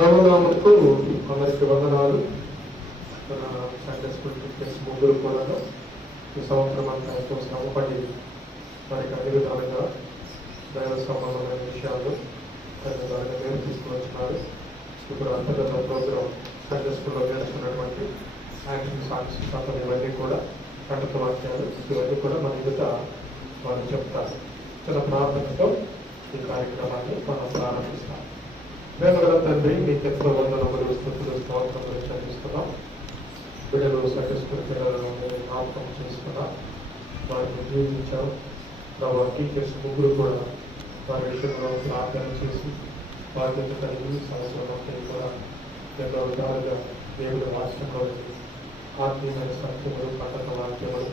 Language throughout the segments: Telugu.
ప్రభునామమునకు అందరికి వందనాలు. మన సండే స్కూల్ టీచర్స్ ముగ్గురు కూడా ఈ సంవత్సరం అంతా ఎంతో శ్రమపడి మనకి అన్ని విధాలుగా దైవ సంబంధమైన విషయాలు దాన్ని నేర్పిస్తున్నారు. ఇప్పుడు అంతర్గత ప్రోగ్రాం సండే స్కూల్లో నేర్చుకున్నటువంటి యాక్షన్ సాంగ్స్ కథలు ఇవన్నీ కూడా కంటక వాక్యాలు ఇవన్నీ కూడా మన ఎదుట వాళ్ళు చెప్తారు. చిన్న ప్రార్థనతో ఈ కార్యక్రమాన్ని మనం ప్రారంభిస్తాం. మేము తండ్రి మీకు ఎంతో వందనములు స్తుతులు స్తోత్రములు చెల్లిస్తున్నాం. బిడ్డలు సక్సెస్ఫుల్ పిల్లలను జ్ఞాపకం చేసుకున్నాం, వారిని జీవించాం. ప్రభావ టీచర్స్ ముగ్గురు కూడా వారి విషయంలో ప్రార్థన చేసి బాధ్యత కలిగి సంవత్సరం అంతా కూడా ఎన్నో విధాలుగా దేవుడు రాష్ట్రంలో ఆత్మీయమైన సత్యములు పండగ వాక్యములు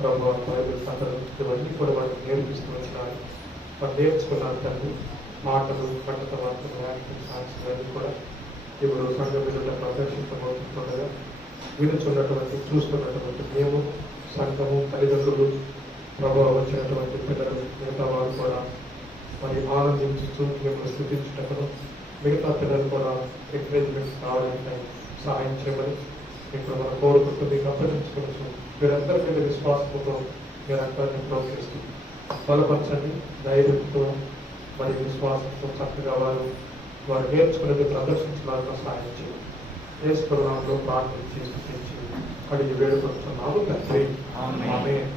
ప్రభావ బైబిల్ కథలు ఇవన్నీ కూడా వాటిని నేర్పిస్తూ వచ్చినారు. వారు నేర్చుకున్నారు తండ్రి. మాటలు పండగ వాక్యములు యాక్టింగ్ సాంగ్స్ ఇవన్నీ కూడా ఇప్పుడు సంఘ బిడ్డల ప్రదర్శించబోతుండగా వినుచున్నటువంటి చూస్తున్నటువంటి మేము సంఘము తల్లిదండ్రులు ప్రభావం వచ్చినటువంటి పిల్లలు మిగతా వారు కూడా మరి ఆనందించుతూ మిమ్మల్ని స్థుతించటప్పుడు మిగతా పిల్లలు కూడా ఎంకరేజ్మెంట్ కావడానికి సహాయం చేయమని ఇప్పుడు మనం కోరుకుంటూ మీకు అప్పగించుకోవచ్చు. మీరందరి మీద విశ్వాసంతో మీరందరినీ ప్రోత్సహిస్తూ బలపరచండి. ధైర్యంతో మరి విశ్వాసంతో చక్కగా వారు నేర్చుకునేది ప్రదర్శించడానికి సహాయం చేయండి. నేర్చుకున్నాలో ప్రార్థించి స్థుతించి అడిగి వేడుకొస్తున్నాము తండ్రి, ఆమేన్.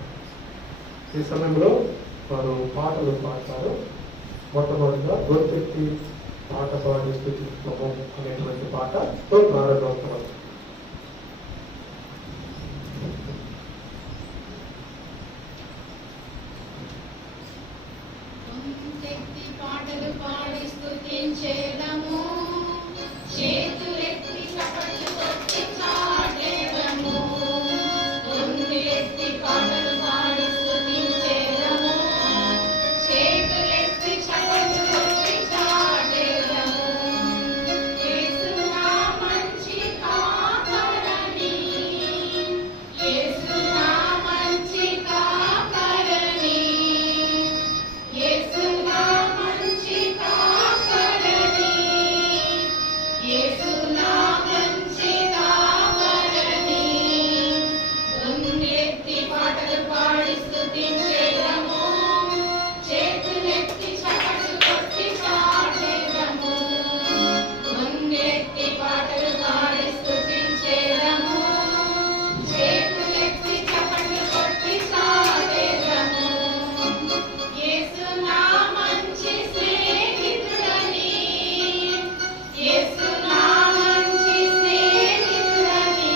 ఈ సమయంలో వారు పాటలు పాడతారు. మొట్టమొదటిగా గొంతెత్తి పాట పాడి స్థుతిస్తాము అనేటువంటి పాటతో ప్రారంభమవుతున్నారు. పాటలు పాడి స్తుతించేదము, చేతులెత్తి చప్పట్లు కొట్టి చాటేదము. గొంతెత్తి పాటలు పాడి స్తుతించేదము, చేతులెత్తి చప్పట్లు కొట్టి చాటేదము. యేసు నా మంచి కాపరని, యేసు నా మంచి కాపరని, యేసు నా మంచి కాపరని, యేసు నా మంచి కాపరని. గొంతెత్తి పాటలు పాడి స్తుతించేదము, చేతులెత్తి చప్పట్లు కొట్టి చాటేదము. గొంతెత్తి పాటలు పాడి స్తుతించేదము, చేతులెత్తి చప్పట్లు కొట్టి చాటేదము. యేసు నా మంచి స్నేహితుడని, యేసు నా మంచి స్నేహితుడని,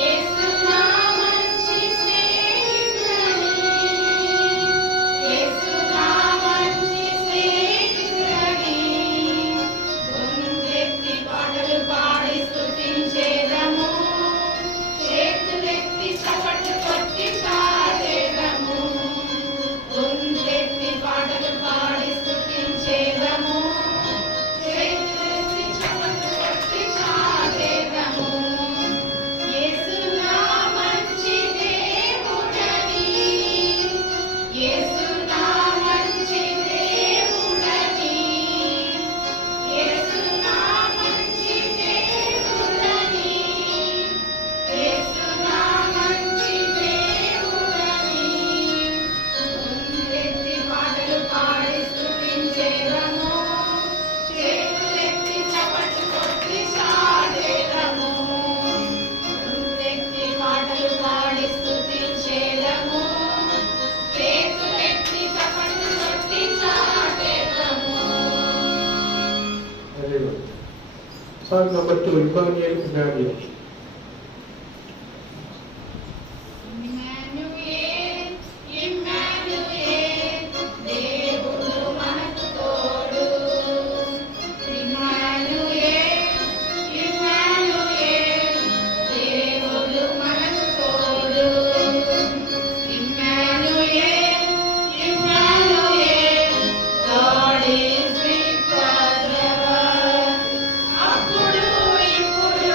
యేసు నా మంచి స్నేహితుడని, యేసు నా మంచి స్నేహితుడని. గొంతెత్తి పాటలు పాడి స్తుతించేదము, చేతులెత్తి చప్పట్లు కొట్టి చాటేదము. గొంతెత్తి పాటలు పాడి స్తుతించేదము, చేతులెత్తి చప్పట్లు కొట్టి చాటేదము. యేసు నా మంచి దేవుడని, యేసు నా మంచి దేవుడని, యేసు నా మంచి దేవుడని, యేసు నా మంచి దేవుడని. గొంతెత్తి పాటలు పాడి స్తుతించేదము, చేతులెత్తి చప్పట్లు కొట్టి చాటేదము. గొంతెత్తి పాటలు పాడి స్తుతించేదము, చేతులెత్తి చప్పట్లు కొట్టి చాటేదము. Song number 2 Immanuel Immanuel. Immanuel, Immanuel, దేవుడు మనకు తోడు. ఇమ్మానుయేల్, ఇమ్మానుయేల్, దేవుడు మనకు తోడు. Immanuel, Immanuel, God is with us. అప్పుడు ఇప్పుడు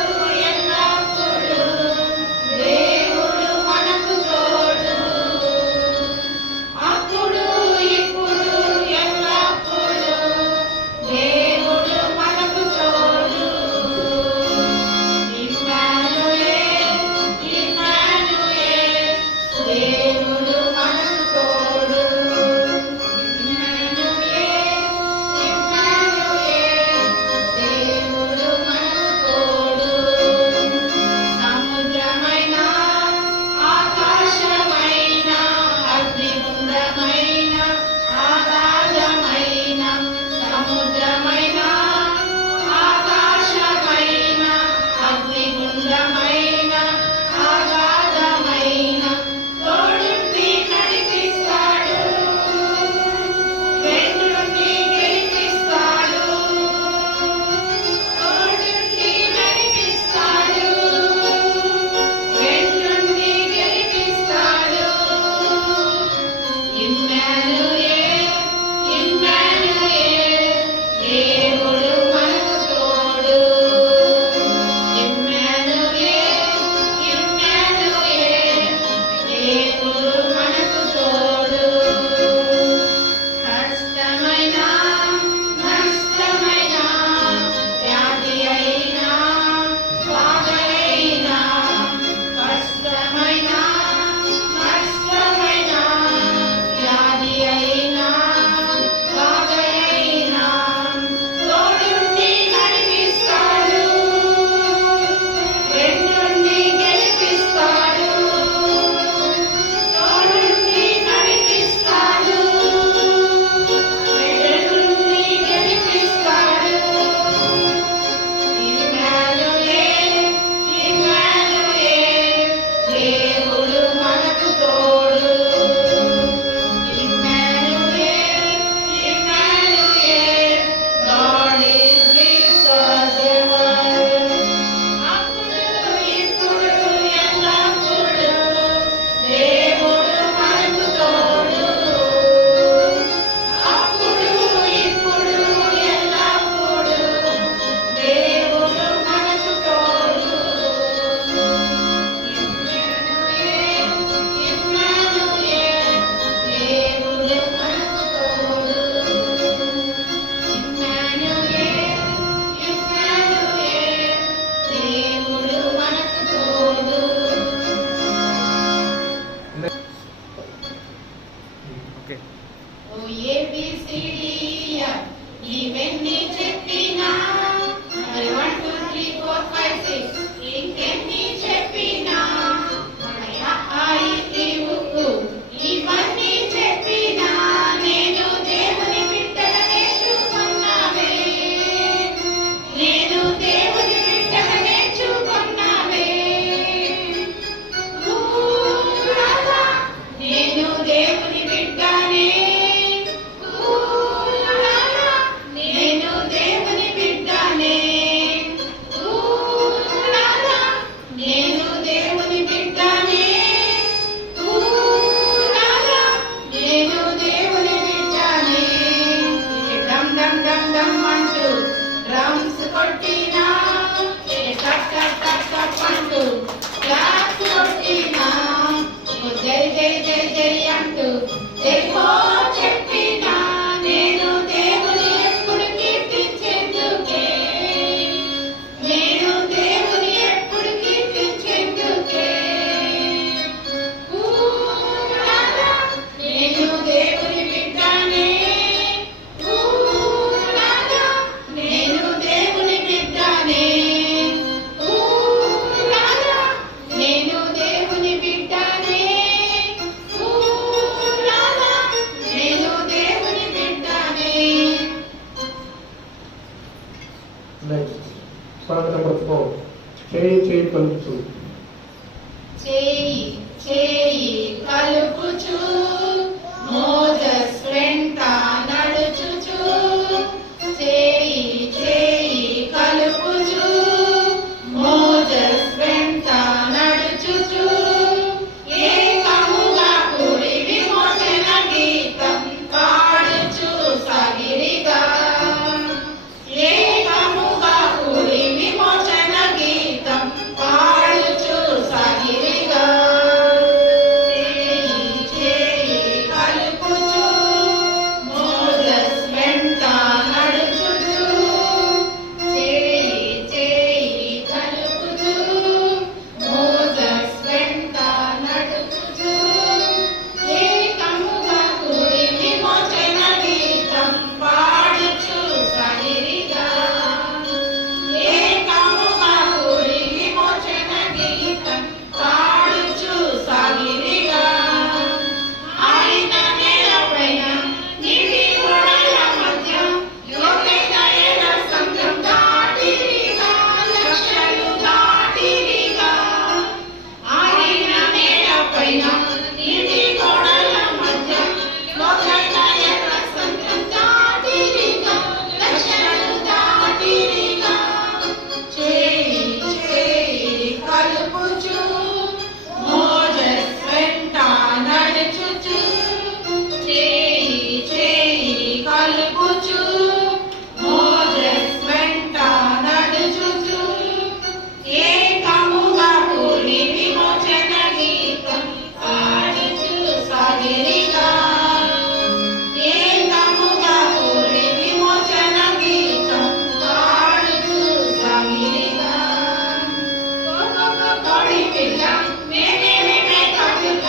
ABCDF ఇవన్నీ చెప్పినా మరి 1 2 3 4 5 6 ఇంకెన్ని చెప్పినా ఇవన్నీ చెప్పినా నేను దేవుని బిడ్డగా నేర్చుకున్నావే, నేను దేవుని బిడ్డగా నేర్చుకున్నావే. నేను దేవుని బిడ్డనే, నేను దేవుని బిడ్డనే, నేను దేవుని బిడ్డనే, నేను దేవుని బిడ్డనే. డమ్ డమ్ డమ్ డమ్ అంటూ డ్రమ్స్ కొట్టినా, టప్ టప్ టప్ టప్ అంటూ క్లాప్స్ కొట్టినా, జై జై జై జై అంటూ జై హో చెప్పినా నేను దేవుని ఎప్పుడు కీర్తించేందుకే, నేను దేవుని ఎప్పుడు కీర్తించేందుకే. నేను దేవుని బిడ్డనే, నేను దేవుని బిడ్డనే, నేను దేవుని బిడ్డనే, నేను దేవుని బిడ్డనే. నెక్స్ట్ సాంగ్ నెంబర్ 4 చేయి చేయి కలుపుచు. చేయి చేయి కలుపుచు మోజస్ వెంట నడుచుచు, చేయి చేయి కలుపుచు మోజస్ వెంట నడుచుచు, ఏకముగా కూడి విమోచన గీతం పాడుచు సాగిరిగా, ఏకముగా కూడి విమోచన గీతం పాడుచు సాగిరిగా. చేయి చేయి కలుపుచు మోజస్ వెంట నడుచుచు, చేయి చేయి కలుపుచు మోజస్ వెంట నడుచుచు, ఏకముగా కూడి విమోచన గీతం పాడుచు సాగిరిగా, ఏకముగా కూడి విమోచన గీతం పాడుచు సాగిరిగా. ఆయన నేలపైన నీటి ఓడల మధ్య లోతైన ఎర్ర సముద్రం దాటిరిగా, లక్షలు దాటిరిగా. ఆయన నేలపైన నీటి ఓడల మధ్య లోతైన ఎర్ర సముద్రం దాటిరిగా, లక్షలు దాటిరిగా. చేయి చేయి కలుపుచు మోజస్ వెంట నడుచుచు, చేయి చేయి కలుపుచు మోజస్ వెంట నడుచుచు, ఏకముగా కూడి విమోచన గీతం పాడుచు సాగిరిగా, ఏకముగా కూడి విమోచన గీతం పాడుచు సాగిరిగా. కోడి పిల్ల మేమే కాటుక,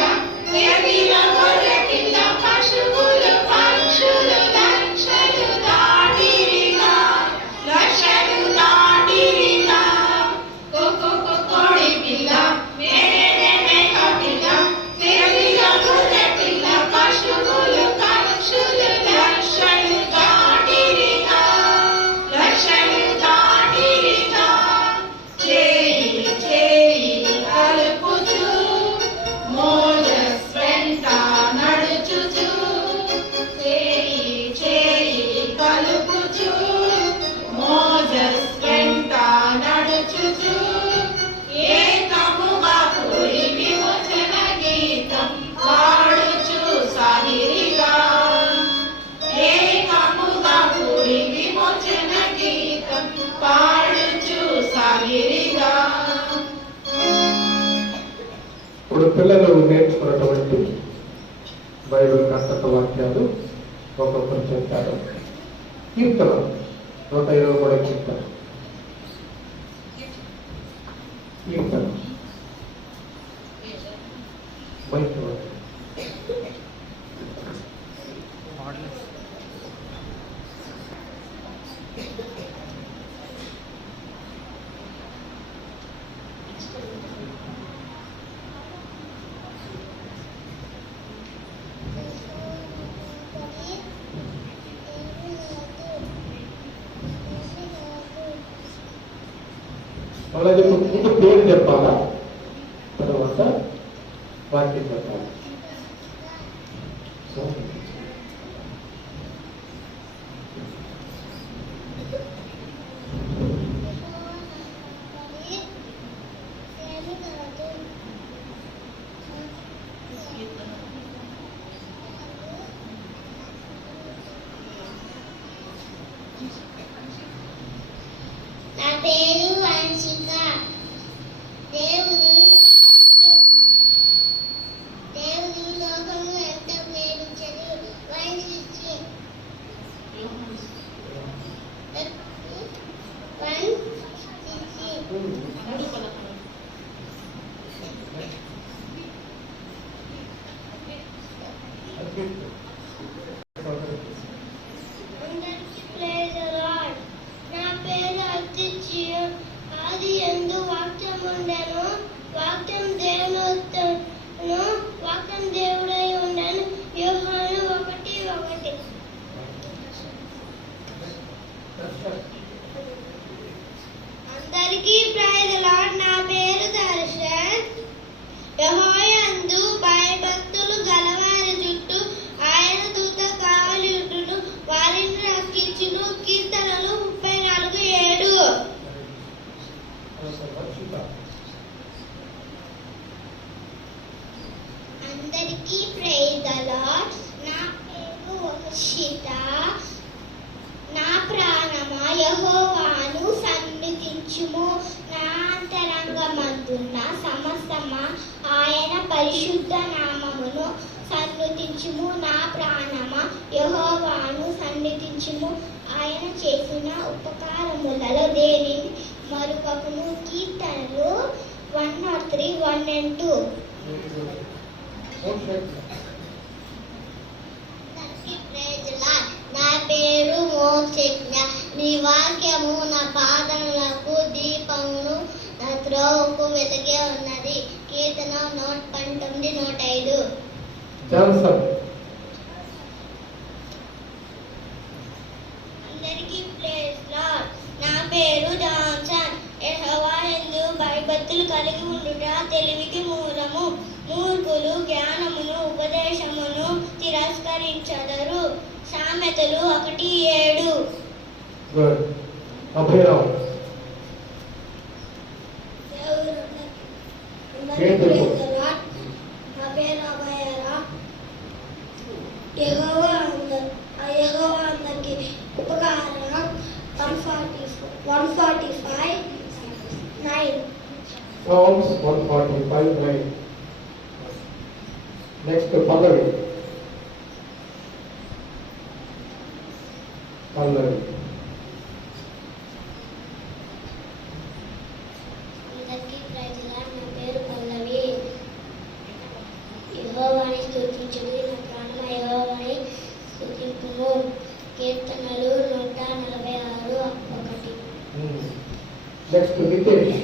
ఎదిల గొర్రె పిల్ల పశువులు పక్షులు లక్షలు దాటిరిగా, లక్షలు దాటిరిగా. కోడి పిల్ల మేమే కాటుక, ఎదిల గొర్రె పిల్ల పశువులు పక్షులు లక్షలు దాటిరిగా, లక్షలు దాటిరిగా. చేయి చేయి కలుపుచు మోజస్ వెంట నడుచుచు, చేయి చేయి కలుపుచు మోజస్ వెంట నడుచుచు, ఏకముగా కూడి విమోచన గీతం పాడుచు సాగిరిగా, ఏకముగా కూడి విమోచన గీతం పాడుచు సాగిరిగా. ఇప్పుడు పిల్లలు నేర్చుకున్నటువంటి బైబిల్ కంటక వాక్యాలు ఒక్కొక్కరు చెప్తారు. కీర్తన 123 కీర్తన. కీర్తన మైక్ అలాగే ముందు పేరు చెప్పాలా, తర్వాత వాక్యం చెప్పాలి. సో నా పేరు వంశిక. దేవుడు లోకము ఎంత ప్రేమించను. 1:16 అందరికీ ప్రైజ్ ది లార్డ్. నా పేరు అతిథ్య. ఆదియందు వాక్యం ఉండెను, వాక్యం దేవునితోను, వాక్యం దేవుడై ఉండెను. యోహాను 1:1. అందరికీ ప్రైజ్ ది లార్డ్. నా పేరు దర్శన్. యెహోవాయందు భయభక్తులు గలవారి చుట్టూ ఆయన దూత కావలి ఉండును, వారిని రక్షించును. కీర్తనలు 34:7. అందరికీ ప్రైజ్ ది లార్డ్. నా పేరు వర్షిత. నా ప్రాణమా యెహోవాను సన్నిధించుము, నా అంతరంగమందున్న సమస్తమా ఆయన పరిశుద్ధ నామమును సన్నిధించుము. నా ప్రాణమా యెహోవాను సన్నిధించుము, ఆయన చేసిన ఉపకారములలో దేనిని మరువకుము. కీర్తనలు 103, 1 and 2. నా పేరు మోక్షజ్ఞ. నీ వాక్యము నా పాదములకు దీపమును, నా త్రోవకు వెలుగే ఉన్నది. కీర్తన 119, 105. అందరికీ ప్రైజ్ లార్డ్. నా పేరు జాన్సన్. యెహోవాయందు భయభక్తులు కలిగి ఉండుట తెలివికి మూలము. మూర్ఖులు జ్ఞానమును ఉపదేశమును తిరస్కరించెదరు. సామెతలు 1:7. నా పేరు అభయరా. యెహోవా అందరికి ఉపకారం. 145, 9. Psalms 145, 9. Next, Pallavi. అందరికీ ప్రైజ్ ది లార్డ్. నా పేరు పల్లవి. యెహోవాని స్తుతించుడి, నా ప్రాణమా యెహోవాని స్తుతింపుము. కీర్తనలు 146, 1. Next, Nitesh.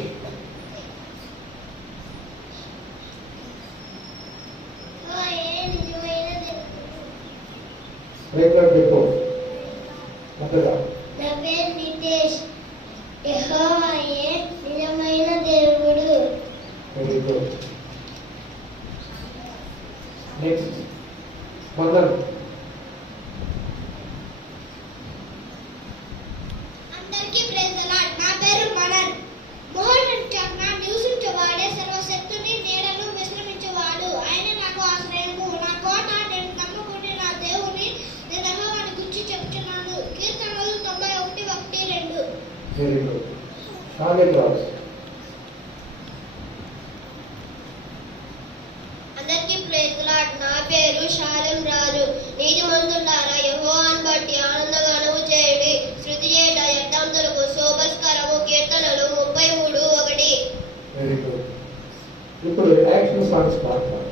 Regular report. Matada. నా పేరు నితేష్. యెహోవాయే నిజమైన దేవుడు. Very good. Next, Madan. అందరికీ ప్రైజ్ ది లార్డ్. నా పేరు మనన్. మోహరించక నివసించేవాడే సర్వశక్తుని నీడను విశ్రమించేవాడు. ఆయన నాకు ఆశ్రయము, నా కోట. నేను నమ్ముకుని నా దేవుని నేను యెహోవాని గురించి చెప్తున్నాను. కీర్తనలు 91, 1, 2. Very good. Shalin Raj. అందరికీ ప్రైజ్ ది లార్డ్. నా పేరు షాలెం రాజు. నీతిమంతులారా యెహోవాను బట్టి ఆనందగానము చేయుడి. శృతి చేయుట యథార్థులకు శోభస్కరము. కీర్తనలు 33, 1. Very good. ఇప్పుడు యాక్షన్ సాంగ్స్ పాడతాం.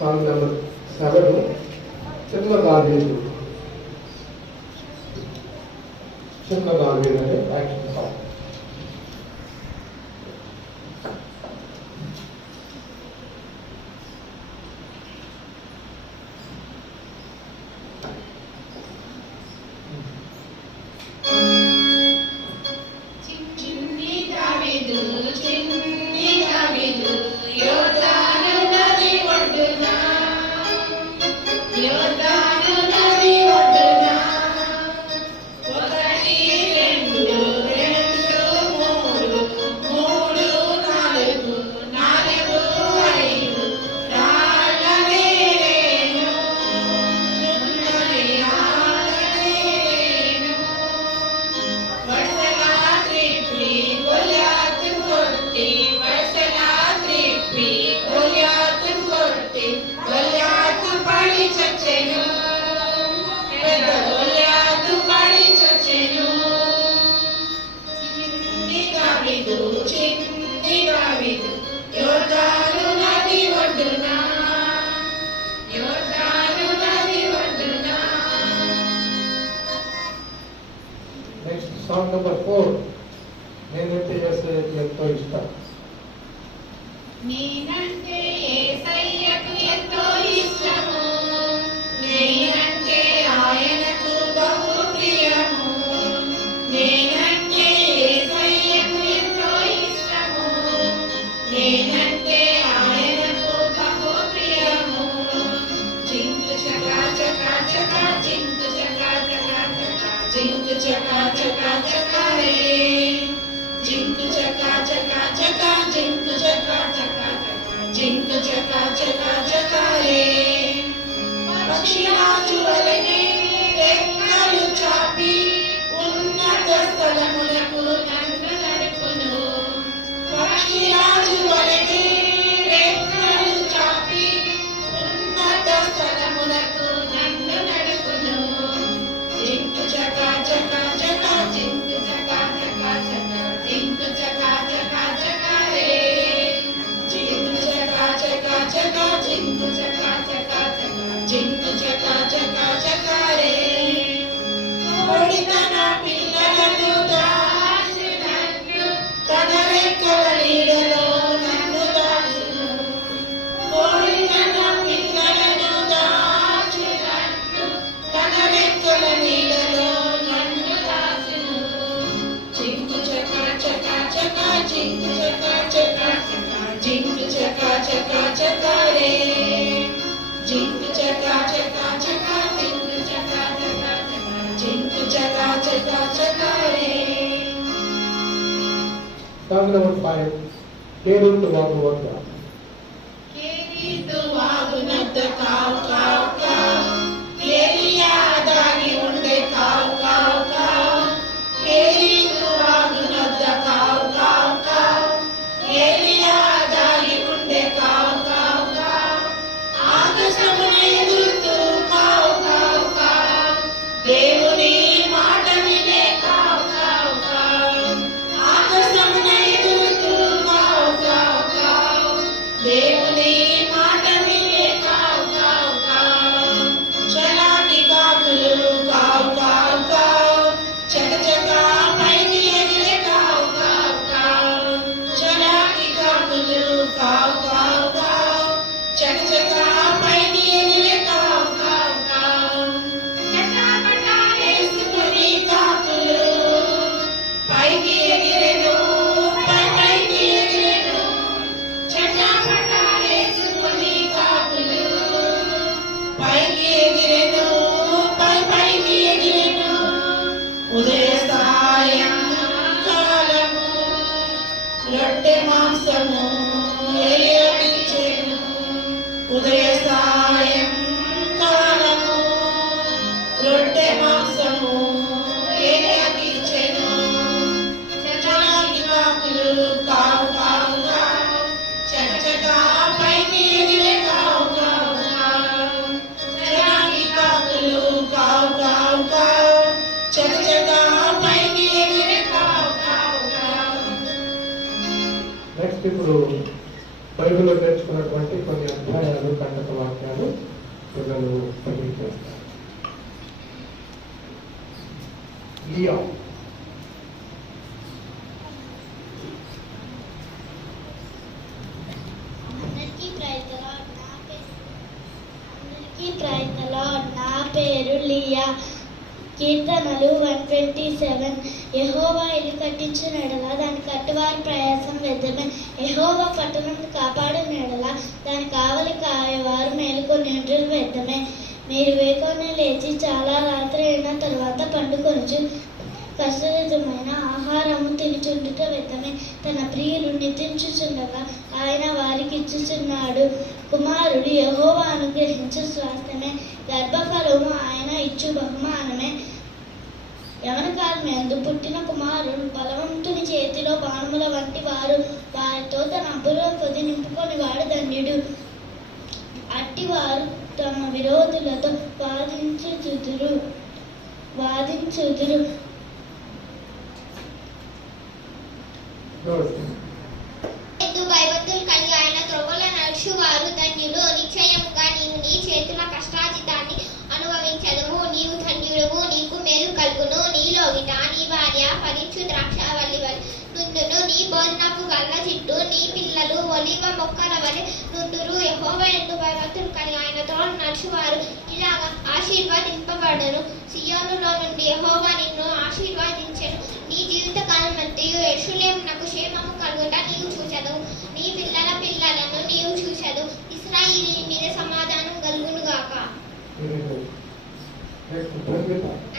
సాంగ్ నెంబర్ 7, చిన్న దావీదు. చిన్న దావీదు అనే యాక్షన్ సాంగ్. సాంగ్ నెంబర్ 4 నేనంటే యేసయ్యకి ఎంతో ఇష్టం. నేనంటే యేసయ్యకు ఎంతో ఇష్టము, నేనంటే ఆయనకు బహు ప్రియము. నేనంటే యేసయ్యకు ఎంతో ఇష్టము, నేనంటే ఆయనకు బహు ప్రియము. జింకు చకా చకా చకా జింకు చకా చకా చకా జింకు చకా చకా చకా రే, జింకు చకా చకా చకా జింకు చకా చకా చకా జింకు చకా చకా చకా రే. పక్షిరాజు వలెనే రెక్కలు చాపి ఉన్నత స్థలములకు నన్ను నడుపును. పక్షిరాజు వలెనే రెక్కలు చాపి ఉన్నత స్థలములకు నన్ను నడుపును. జింకు చకా చకా చకా జింకు చకా చకా చకా జింకు చకా చకా చకా రే, జింకు చకా చకా చకా జింకు చకా చకా చకా జింకు చకా చకా చకా రే. కోడి తన పిల్లలను దాచినట్లు తన రెక్కల నీడలో నన్ను దాచును. కోడి తన పిల్లలను దాచినట్లు తన రెక్కల నీడలో నన్ను దాచును. జింకు చకా చకా చకా జింకు చకా చకా చకా జింకు చకా చకా చకా రే, జింకు చకా చకా చకా జింకు చకా చకా చకా జింకు చకా చకా చకా రే. సాంగ్ నెంబర్ 5 కేరింతు వాగు వద్ద. కేరీతు వాగునద్ద కావు కావు కావు, ఏలియా దాగి ఉండే కావు కావు కావు. కేరీతు వాగునద్ద కావు కావు కావు, ఏలియా దాగి ఉండే కావు కావు కావు. ఆకాశమున ఎదురుతూ కావు కావు కావు, దేవుని మాట వినే కావు కావు కావు. ఆకాశమున ఎదురుతూ కావు కావు కావు, దేవుని మాట వినే కావు కావు కావు. చలాకి కాకులు కావు కావు కావు, చకచకా పైకి ఎగిరే కావు కావు కావు. చలాకి కాకులు కావు కావు కావు, చకచకా పైకి ఎగిరే కావు కావు కావు. చటాపటా వేసుకుని కాకులు పైకి ఎగిరెను, పైకి ఎగిరెను. చటాపటా వేసుకుని కాకులు పైకి ఎగిరెను, పైకి ఎగిరెను. ఉదయ సాయం కాలము రొట్టె మాంసము ఏలియాకిచ్చెను. ఉదయ సాయం కాలము రొట్టె మాంసము ఏలియాకిచ్చెను. చలాకి కాకులు కావు కావు కావు, చకచకా పైకి ఎగిరే కావు కావు కావు. చలాకి కాకులు కావు కావు కావు, చకచకా పైకి ఎగిరే కావు కావు కావు. నెక్స్ట్ ఇప్పుడు బైబిల్లో నేర్చుకున్నటువంటి కొన్ని అధ్యాయాలు కంటక వాక్యాలు పిల్లలు పఠించేస్తారు. లియా. అందరికీ ప్రైజ్ ది లార్డ్. నా పేరు లియా. కీర్తనలు 127. యెహోవా ఇల్లు కట్టించిన ఎడల దాని కట్టువారి ప్రయాసం వ్యర్థమే. యెహోవా పట్టణం కాపాడిన ఎడల దాని కావలి కాయవారు మేలుకొని ఉండుట వ్యర్థమే. మీరు వేకువనే లేచి చాలా రాత్రి అయిన తరువాత పండుకొనుచు కష్టరహితమైన ఆహారము తినుచుండుట వ్యర్థమే. తన ప్రియులు నిద్రించుచుండగా ఆయన వారికి ఇచ్చుచున్నాడు. కుమారుడు యెహోవా అనుగ్రహించు స్వాస్థ్యమే. గర్భఫలము ఆయన ఇచ్చు బహుమానమే. యవన కాలమందు పుట్టిన కుమారుడు బలవంతుని చేతిలో బాణముల వంటి వారు. వారితో తన అబ్బులో కొద్ది నింపుకొని వాడు ధన్యుడు. అట్టివారు తమ విరోధులతో వాదించుదురు. భయభక్తులు కలిగి ఆయన త్రోవలో నడుచువారు ధన్యులు. నిశ్చయముగా నీవు నీ చేతుల కష్టాజితాన్ని అనుభవించదువు. నీవు ధన్యుడవు, నీకు మేలు కలుగును. నీలోగిట నీ భార్య ఫలించు ద్రాక్షావల్లి వలె నుండును. నీ భోజనపు గల్ల చిట్టు నీ పిల్లలు ఒలివ మొక్కల వలె నుండురు. యెహోవా యందు భయభక్తులు కలిగి ఆయనతో నడుచువారు ఇలాగా ఆశీర్వదింపబడును. సియోనులో నుండి యెహోవా నిన్ను ఆశీర్వదించెను. నీ జీవిత కాలం అంతయు యెరూషలేమునకు క్షేమము కలుగుట నీవు చూచెదవు. నీ పిల్లల పిల్లలను నీవు చూచెదవు. ఇశ్రాయేలు మీద సమాధానం కలుగును గాక.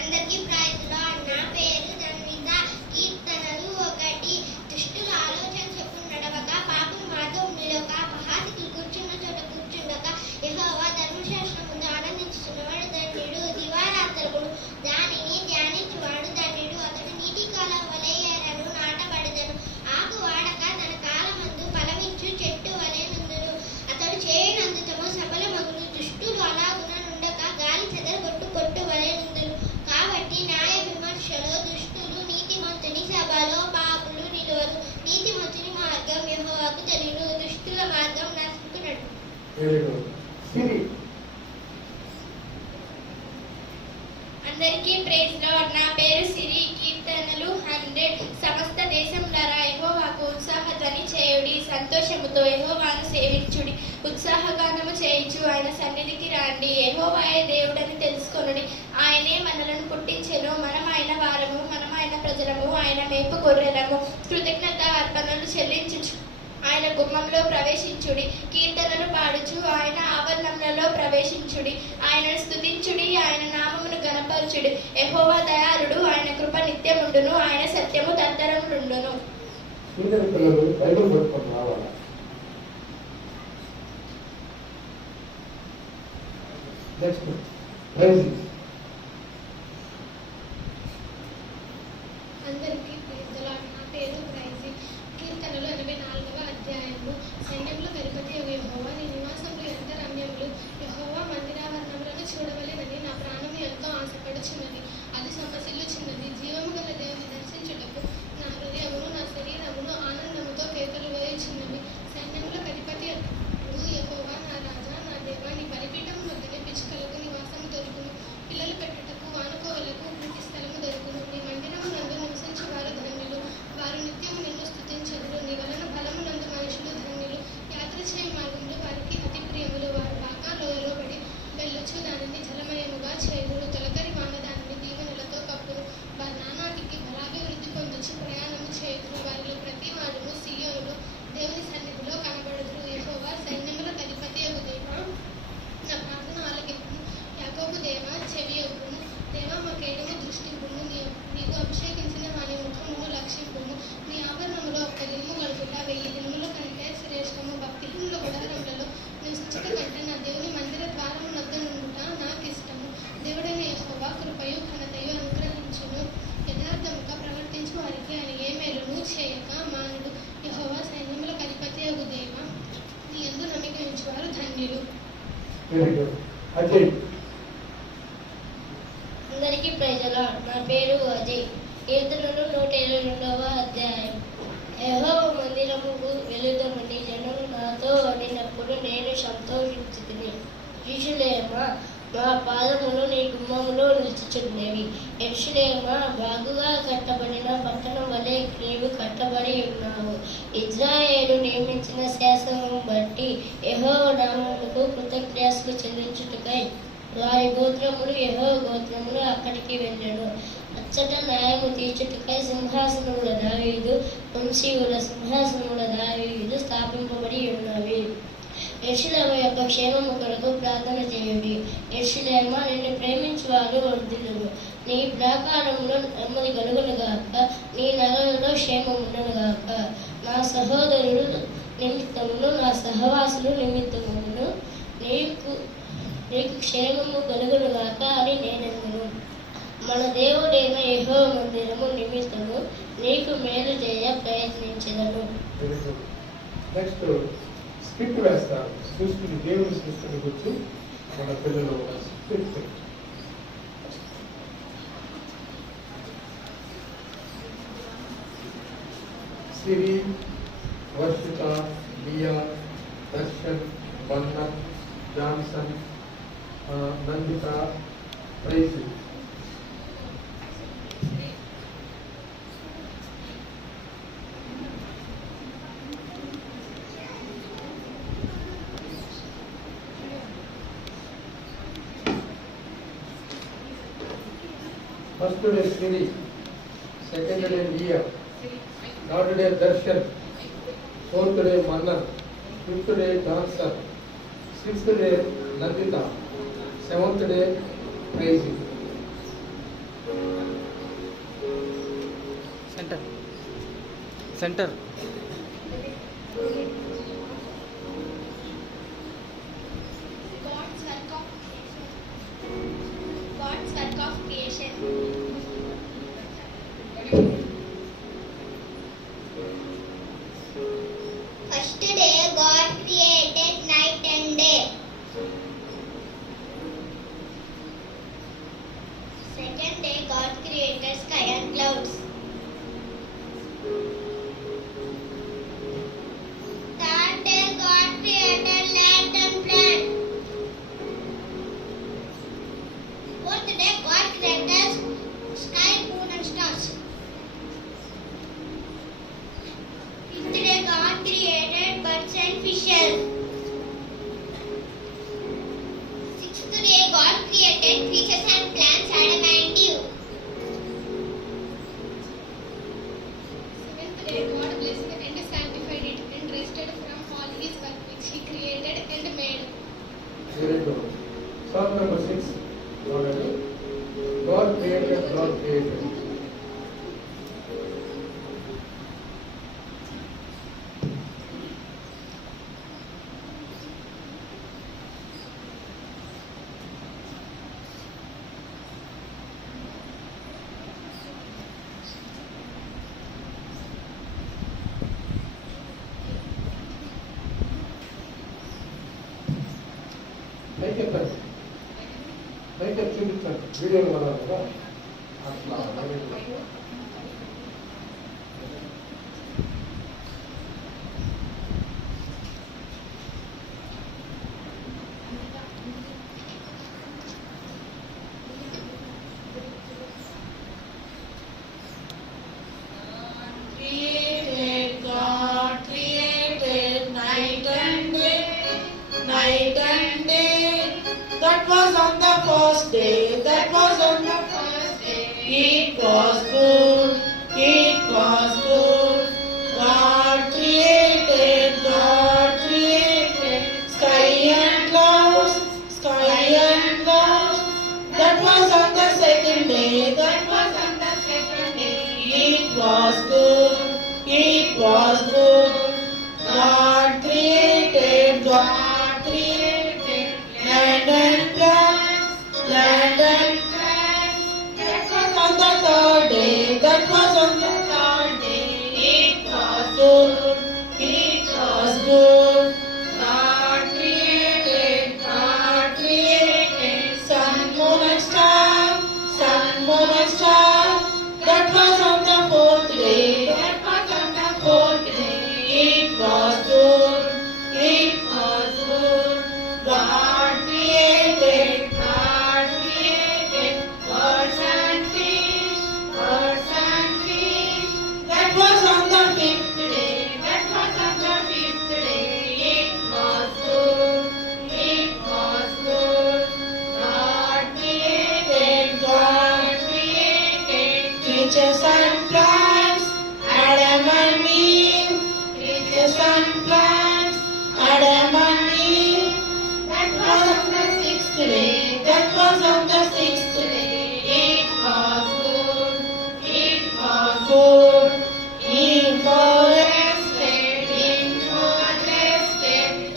అందరికీ ప్రైజ్ లార్డ్. నా పేరు జన్విత. కీర్తనలు 1. దుష్టుల ఆలోచన చొప్పున నడవక, పాపం మార్గం నిలవక, అపహాసకులు కూర్చున్న చోట కూర్చుండక, యెహోవా ధర్మశాస్త్రం ముందు ఆనందించుచున్నవాడు ధన్యుడు. దివారాత్రములు దానిని ధ్యానించువాడు ధన్యుడు. అతడు నీటి కాలం వలె ఎరను నాటబడెదను. ఆకు వాడక తన కాలమందు ఫలమిచ్చు చెట్టు వలె నుండును. అతడు చేయనందుతము సఫలమగును. దుష్టులు అలాగున నుండక గాలి చెదరగొట్టు పొట్టు వలె నుండును. కాబట్టి న్యాయ విమర్శలో దుష్టులు నీతిమంతుని సభలో పాపులు నిలువరు. నీతిమంతుని మార్గం యెహోవాకు తెలియను. దుష్టుల మార్గం నశించుకు నడుము. అందరికీ ప్రైజ్ లార్డ్. నా పేరు సిరి. కీర్తనలు 100. సమస్త దేశములారా యెహోవాకు ఉత్సాహధ్వని చేయుడి. సంతోషముతో యెహోవాను సేవించుడి. ఉత్సాహగానము చేయించు ఆయన సన్నిధికి రండి. యెహోవాయే దేవుడని తెలుసుకొనుడి. ఆయనే మనలను పుట్టించెను. మనం ఆయన వారము, మనం ఆయన ప్రజలము, ఆయన మేపు గొర్రెలము. కృతజ్ఞత అర్పణలు చెల్లించుచు ఆయన గుమ్మంలో ప్రవేశించుడి. కీర్తనలు పాడుచు ఆయన ఆవరణములలో ప్రవేశించుడి. ఆయనను స్తుతించుడి, ఆయన నామమును గణపరచుడి. యెహోవా దయాళుడు, ఆయన కృప నిత్యముండును, ఆయన సత్యము తరతరములుండును. అందరికీ ప్రైజ్ లార్డ్. నా పేరు ప్రైజీ. కీర్తనలు 84వ అధ్యాయము. సైన్యములు గణపతి యెహోవా నీ నివాసములు ఎంత రమ్యములు. యెహోవా మందిరావరణములను చూడవలెనని నా ప్రాణము ఎంతో ఆశపడుచున్నది. అది సమసిల్లుచున్నది. జీవము గల దేవుని దర్శించుటకు నా హృదయమును నా శరీరమును ఆనందముతో కేకలు వేయుచున్నవి. సైన్యముల అధిపతి యెహోవా నా రాజా నా దేవా నీ బలిపీఠము వద్దనే పిచ్చుకలకు నివాసము దొరుకును. పిల్లలు పెట్టుటకు వానుకోవలకు ప్రతి స్థలము దొరుకును. నీ మందిరము నందు నివసించు వారు ధన్యులు. వారు నిత్యము నిన్ను స్తుతించెదరు. నీ వలన బలము నందు మనుషులు ధన్యులు. యాత్ర చేయ మార్గములు వారికి అతి ప్రియములు. వారు బాకా లోయలో పడి వెళ్ళుచు దానిని జలమయముగా చేయుదురు. తొలకరి వాన దానిని దీవెనలతో కప్పును. వారి నానాటికి బలాభివృద్ధి పొందుచు ప్రయాణము చేయుదురు. వారిలో ప్రతి వారును సియోనులో దేవుని సన్నిధిలో కనబడుదురు. యెహోవా సైన్యముల అధిపతియగు దేవా నా ప్రార్థన ఆలకింపుము. యాకోబు దేవా చెవియొగ్గుము. దేవా మా కేడము దృష్టింపుము. నీకు అభిషేకించిన వాని ముఖమును లక్షింపుము. నీ ఆవరణములో ఒక్క దినము గడుపుట 1000 దినముల కంటే శ్రేష్టము. భక్తిహీనుల గుడారములలో నివసించుట కంటే నా దేవుని మందిర ద్వారము వద్ద నుండుట నాకు ఇష్టము. దేవుడైన యెహోవా కృపయు ఘనతయు అనుగ్రహించును. యథార్థముగా ప్రవర్తించు వారికి ఆయన ఏ మేలును చేయక మానుడు. యెహోవా సైన్యముల అధిపతియగు దేవా నీ యందు నమ్మిక ఉంచువారు ధన్యులు. అందరికీ ప్రైజ్ లార్డ్. నా పేరు అజయ్. కీర్తనలు 122వ అధ్యాయం. యెహోవా మందిరముకు వెలుదామని జనులు నాతో అడిగినప్పుడు నేను సంతోషించితిని. యెరూషలేమా మా పాదములు నీ గుమ్మములో నిలుచుచున్నవి. యెరూషలేమా బాగుగా కట్టబడిన పట్టణం వలె నీవు కట్టబడి ఉన్నావు. ఇజ్రాయేలు నియమించిన శాసనము బట్టి యెహోవా నామమునకు కృతజ్ఞతలు చెల్లించుటకై వారి గోత్రములు యెహోవా గోత్రములు అక్కడికి వెళ్ళెను. అచ్చట న్యాయము తీర్చుటకై సింహాసనముల దావీదు వంశీయుల సింహాసనముల దావీదు స్థాపింపబడి ఉన్నవి. యెరూషలేము యొక్క క్షేమము కొరకు ప్రార్థన చేయుడి. యెరూషలేమా నిన్ను ప్రేమించువారు వర్ధిల్లును. నీ ప్రాకారములో నెమ్మది కలుగునుగాక. నీ నగరులో క్షేమముండునుగాక. నా సహోదరుడు నిమిత్తమును నా సహవాసులు నిమిత్తమును నీకు క్షేమము కలుగునుగాక అని నేనెందును. మన దేవుడైన యెహోవా మందిరము నిమిత్తము నీకు మేలు చేయ ప్రయత్నించెదను. నెక్స్ట్ స్క్రిప్ట్ వేస్తారు. సృష్టిని దేవుని సృష్టిని గురించి మన పిల్లలు script. Siri, Varshitha, Leah, Darshan, Bandhan, Johnson, Nanditha, prize. First day Siri, second day Leah, third day Darshan, fourth day Manan, fifth day Dancer, sixth day Nandita, seventh day Crazy. Center. God's work of creation. God's work of creation. First day God created night and day. Second day God created sky and clouds. Third day God created land and plant. Fourth day God created sky, moon and stars. Fifth day God created birds and fishes. Sixth day God created creatures and plants, Adam and Eve. Seventh day God blessed and sanctified it and rested from all his work which he created and made. Very good. Song number 6. God created, God created. Make it better. Make it చూపించండి వీడియోలో కదా అట్లా Created, God created night and day, night and day. That was on the first day, that was on the first day. It was good, it was good. God created, sky and clouds, sky and clouds. That was on the second day, that was on the second day. It was good, it was good. God created, land and plants, land and plants. That was on the third day, that was on the third day. It was good, it was good. God created, sun, moon and star, sun, moon and star. That was on the fourth day, that was on the fourth day. It was good, it was good. God created, birds and fish, birds and fish. That was on the fifth day, that was on the fifth day. It was good, it was good. God created, creatures and plants, Adam and Eve, creatures and plants, Adam and Eve. That was on the sixth day, that was on the sixth day. It was good, it was good. He rested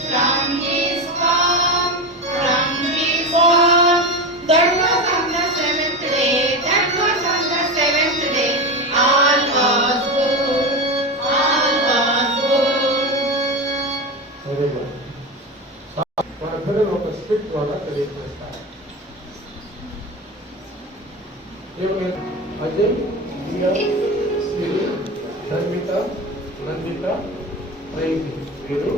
from his farm, from his farm. That was on the seventh day, that was on the seventh day. All was good, all was good. Very good. మన పిల్లలు ఒక స్క్రిప్ట్ ద్వారా తెలియజేస్తారు. ఏమైనా అజయ్, దియా, సిరి, ధర్మిత, నందిత, ప్రైజ్ వీరు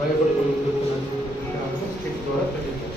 బైబిల్ గురించి స్క్రిప్ట్ ద్వారా తెలియజేస్తారు.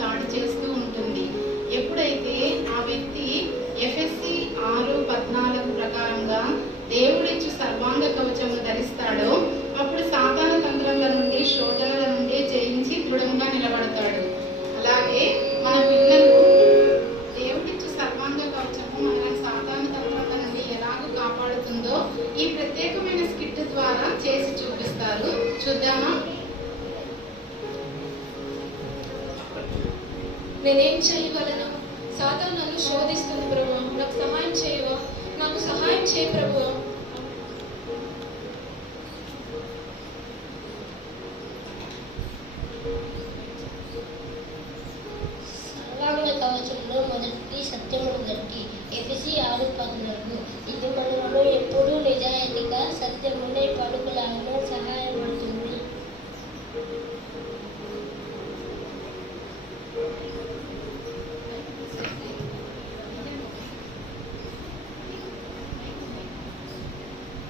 దాడి చేస్తూ ఉంటుంది. ఎప్పుడైతే ఆ వ్యక్తి ఎఫెసీ 6:14 ప్రకారంగా దేవుడిచ్చు సర్వాంగ కవచమును ధరిస్తాడో అప్పుడు సాతాను తంత్రముల నుండి, శోధనల నుండి జయించి దృఢంగా నిలబడతాడు. అలాగే మన పిల్లలు దేవుడిచ్చు సర్వాంగ కవచము మన సాతాను తంత్రముల నుండి ఎలాగో కాపాడుతుందో ఈ ప్రత్యేకమైన స్కిట్ ద్వారా చేసి చూపిస్తారు. చూద్దామా? నేనేం చేయగలను? సాతాను నన్ను శోధిస్తుంది ప్రభువా, నాకు సహాయం చేయవా? నాకు సహాయం చేయ ప్రభువా. సర్వాంగ కవచంలో మొదటి సత్యమును గట్టి ఎఫెసీ 6:14 ఇది మనలో ఎప్పుడూ నిజాయితీగా సత్యమునే పలుకులాగా సహాయపడుతుంది.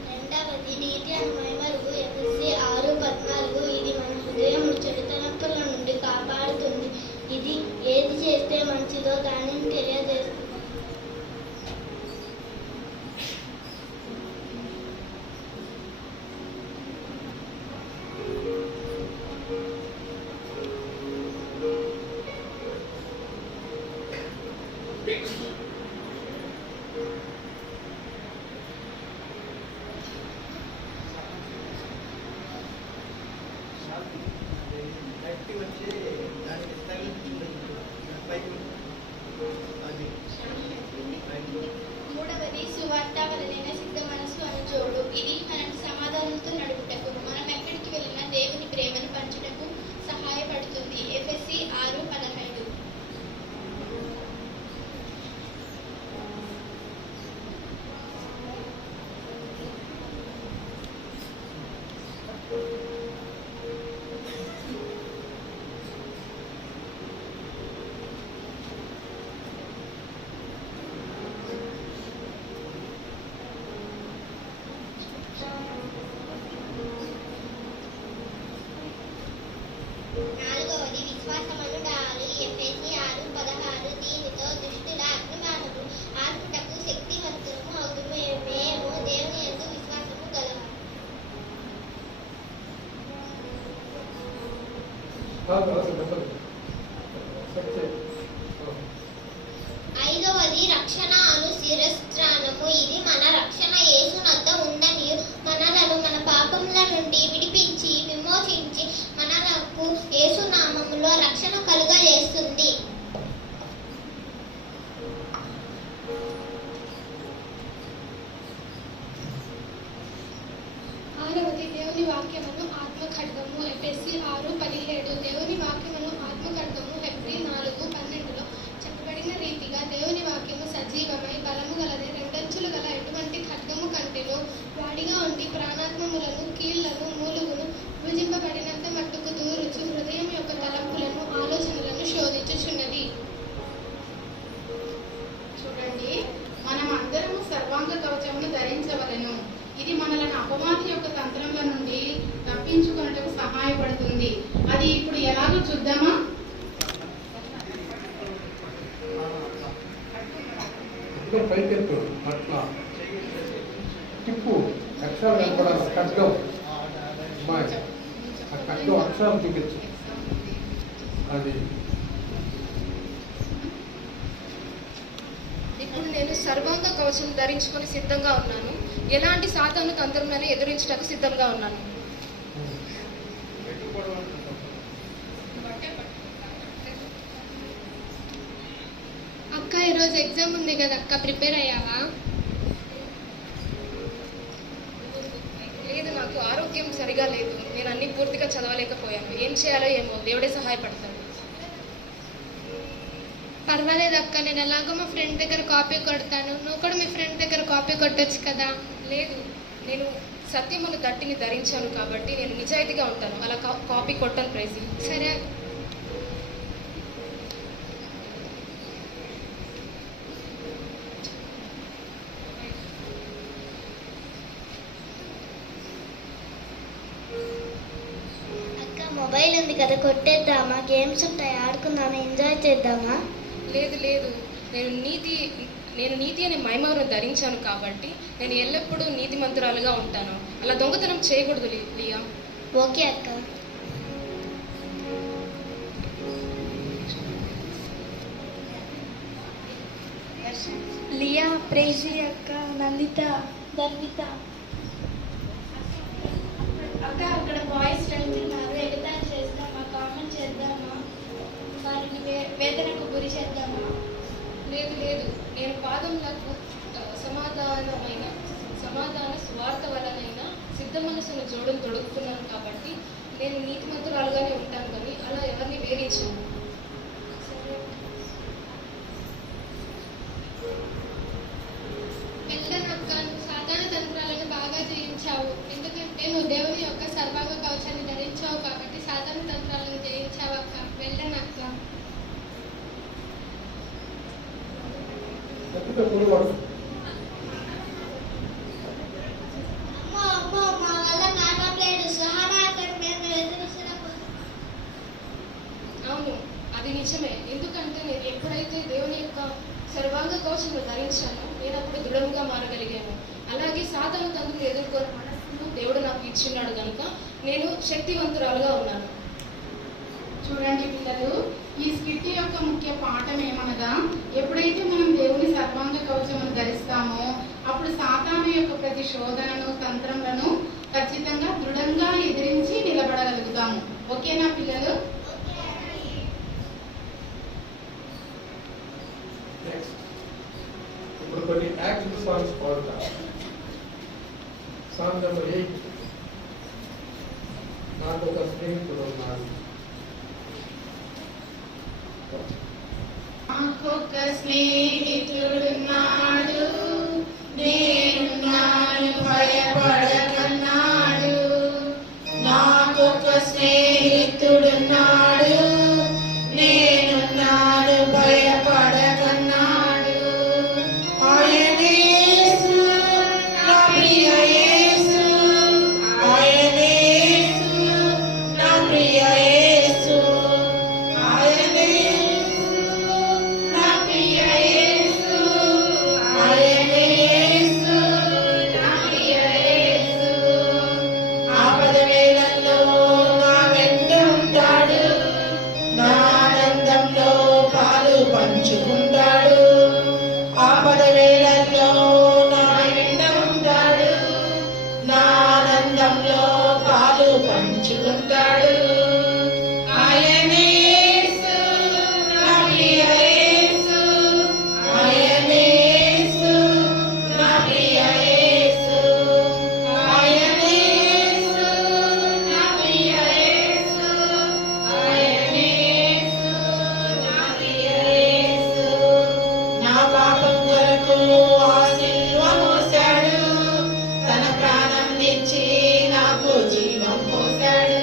రెండవది నీతి అను మైమరుగు ఎఫెసీ 6:14 ఇది మన హృదయం చెడు తలంపుల నుండి కాపాడుతుంది. ఇది ఏది చేస్తే మంచిదో దానిని తెలియజేస్తుంది. మూడవది సువార్త వలన సిద్ధ మనసు అని జోడు. ఇది మనకు సమాధానంతో నడుపుటకు, మనం ఎక్కడికి వెళ్ళినా దేవుని ప్రేమను పంచుటకు సహాయపడుతుంది. ఎఫెసీ 6:15 నాలుగవది విశ్వాసమును డాలు ఎఫెసీ 6:16 దీనితో దుష్టుల అజ్ఞానము ఆత్మకు శక్తివంతులము అవుతుము. మేము దేవుని యందు విశ్వాసము గలవారు. ఐదవది రక్షణ అను శిరస్త్రాణము ఇది మన రక్షణ యేసునొద్ద ఉందని మనలను మన పాపముల నుండి విడిపించి విమోచించి మనలకు యేసునామములో రక్షణ కలుగజేస్తుంది. ఆరవది దేవుని వాక్యమును ఆత్మ ఖడ్గము ఎఫెసీ 6:17 దేవుని వాక్యమును ఆత్మ ఖడ్గము హెబ్రీ 4:12 చెప్పబడిన రీతిగా దేవుని వాక్యము సజీవమై బలము గలదే, రెండంచులు గల ఎటువంటి ఖడ్గము కంటెను వాడిగా ఉండి ప్రాణాత్మములను కీళ్లను మూలుగును విభజింపబడినంత మట్టుకు దూరుచు హృదయం యొక్క తలంపులను ఆలోచనలను శోధించుచున్నది. చూడండి, మనం అందరము సర్వాంగ కవచమును ధరించవలెను. ఇది మనలను అపవాది యొక్క తంత్రముల నుండి తప్పించుకొనుటకు సహాయపడుతుంది. అది ఇప్పుడు ఎలాగో చూద్దామా? పైకెత్తు అట్లా తిప్పు అక్షరాలు కనపడాలి. ఖడ్గం అమ్మాయి ఆ ఖడ్గం అక్షరాలు చూపించు. అది ఇప్పుడు నేను సర్వాంగ కవచం ధరించుకొని సిద్ధంగా ఉన్నాను. ఎలాంటి సాతాను తంత్రములను ఎదురించడానికి సిద్ధంగా ఉన్నాను. అక్క ఈరోజు ఎగ్జామ్ ఉంది కదా అక్క, ప్రిపేర్ అయ్యావా? లేదు, నాకు ఆరోగ్యం సరిగా లేదు. నేను అన్ని పూర్తిగా చదవలేకపోయాను. ఏం చేయాలో ఏమో, దేవుడే సహాయపడతాడు. పర్వాలేదు అక్క, నేను ఎలాగో మా ఫ్రెండ్ దగ్గర కాపీ కొడతాను. నువ్వు కూడా మీ ఫ్రెండ్ దగ్గర కాపీ కొట్టొచ్చు కదా. లేదు, నేను సత్యమును గట్టిని ధరించాను కాబట్టి నేను నిజాయితీగా ఉంటాను. అలా కాపీ కొట్టను ప్రైజీ. సరే. అక్క మొబైల్ మొబైల్ ఉంది కదా, కొట్టేద్దామా? గేమ్స్ ఉంటాయి, ఆడుకుందామా? ఎంజాయ్ చేద్దామా? లేదు లేదు, నేను నీతి అనే మైమను ధరించాను కాబట్టి నేను ఎల్లప్పుడూ నీతిమంతురాలుగా ఉంటాను. అలా దొంగతనం చేయకూడదు లియా. ఓకే అక్క. లియా, ప్రేసి అక్క, నందిత, ధర్మిత అక్క, అక్కడ బాయ్స్ వెళ్తున్నారు. ఎగతాళి చేద్దామా? కామెంట్ చేద్దామా? వారిని వేదనకు గురి చేద్దామా? లేదు లేదు, నేను పాదములకు సమాధాన స్వార్థ వలనైనా సిద్ధ మనసును జోడును తొడుగుతున్నాను కాబట్టి నేను నీతిమంతురాలుగానే ఉంటాను, కానీ అలా ఎవరిని వేధించాను. వెళ్ళనక్క, నువ్వు సాధారణ తంత్రాలను బాగా జయించావు. ఎందుకంటే నువ్వు దేవుని యొక్క సర్వాంగ కవచాన్ని ధరించావు కాబట్టి సాధారణ తంత్రాలను జయించావు అక్క. వెళ్ళనక్క. అమ్మో అమ్మో, మా వల్ల కావట్లేదు. సహారా అక్కడ మేము ఎదురుసినప్పుడు. అవును, అది నిజమే. ఎందుకంటే నేను ఎప్పుడైతే దేవుని యొక్క సర్వాంగ కవచంలో ధరించానో నేను అప్పుడు దృఢంగా మారగలిగాను. అలాగే సాధారణ తండ్రులు ఎదుర్కొన్న మనస్సును దేవుడు నాకు ఇచ్చిన్నాడు కనుక నేను శక్తివంతురాలుగా ఉన్నాను. చూడండి పిల్లలు, ఈ స్కిట్ యొక్క ముఖ్య పాఠం ఏమనగా, ఎప్పుడైతే మనం దేవుని సర్వాంగ కవచమును ధరిస్తామో అప్పుడు సాతాను యొక్క ప్రతి శోధనను, తంత్రములను ఖచ్చితంగా దృఢంగా ఎదిరించి నిలబడగలుగుతాము. ఓకేనా పిల్లలు? ఇప్పుడు కొన్ని యాక్షన్ సాంగ్స్ పాడుతా. సాంగ్ నెంబర్ 8, నాకు ఒక స్నేహితుడు ఉన్నాడు. నాకొక స్నేహితుడున్నాడు, నేనున్నాను భయపడకన్నాడు. నాకొక స్నేహితుడున్నాడు, నేనున్నాను భయపడకన్నాడు. ఆయనే యేసు, నా ప్రియ యేసు. ఆయనే యేసు, నా ప్రియ యేసు. ఆయనే యేసు, నా ప్రియ యేసు. ఆయనే యేసు, నా ప్రియ యేసు. ఆపద వేళల్లో నా వెంట ఉంటాడు, నా ఆనందంలో పాలు పంచుకుంటాడు. ఆపద వేళల్లో నా వెంట ఉంటాడు, నా ఆనందంలో పాలు పంచుకుంటాడు. ఆయనే యేసు, నా ప్రియ యేసు. ఆయనే యేసు, నా ప్రియ యేసు. ఆయనే యేసు, నా ప్రియ యేసు. ఆయనే యేసు, నా ప్రియ యేసు. నా పాపం కొరకు ఆ సిలువ మోసాడు, తన ప్రాణం నిచ్చి నాకు జీవం పోసాడు.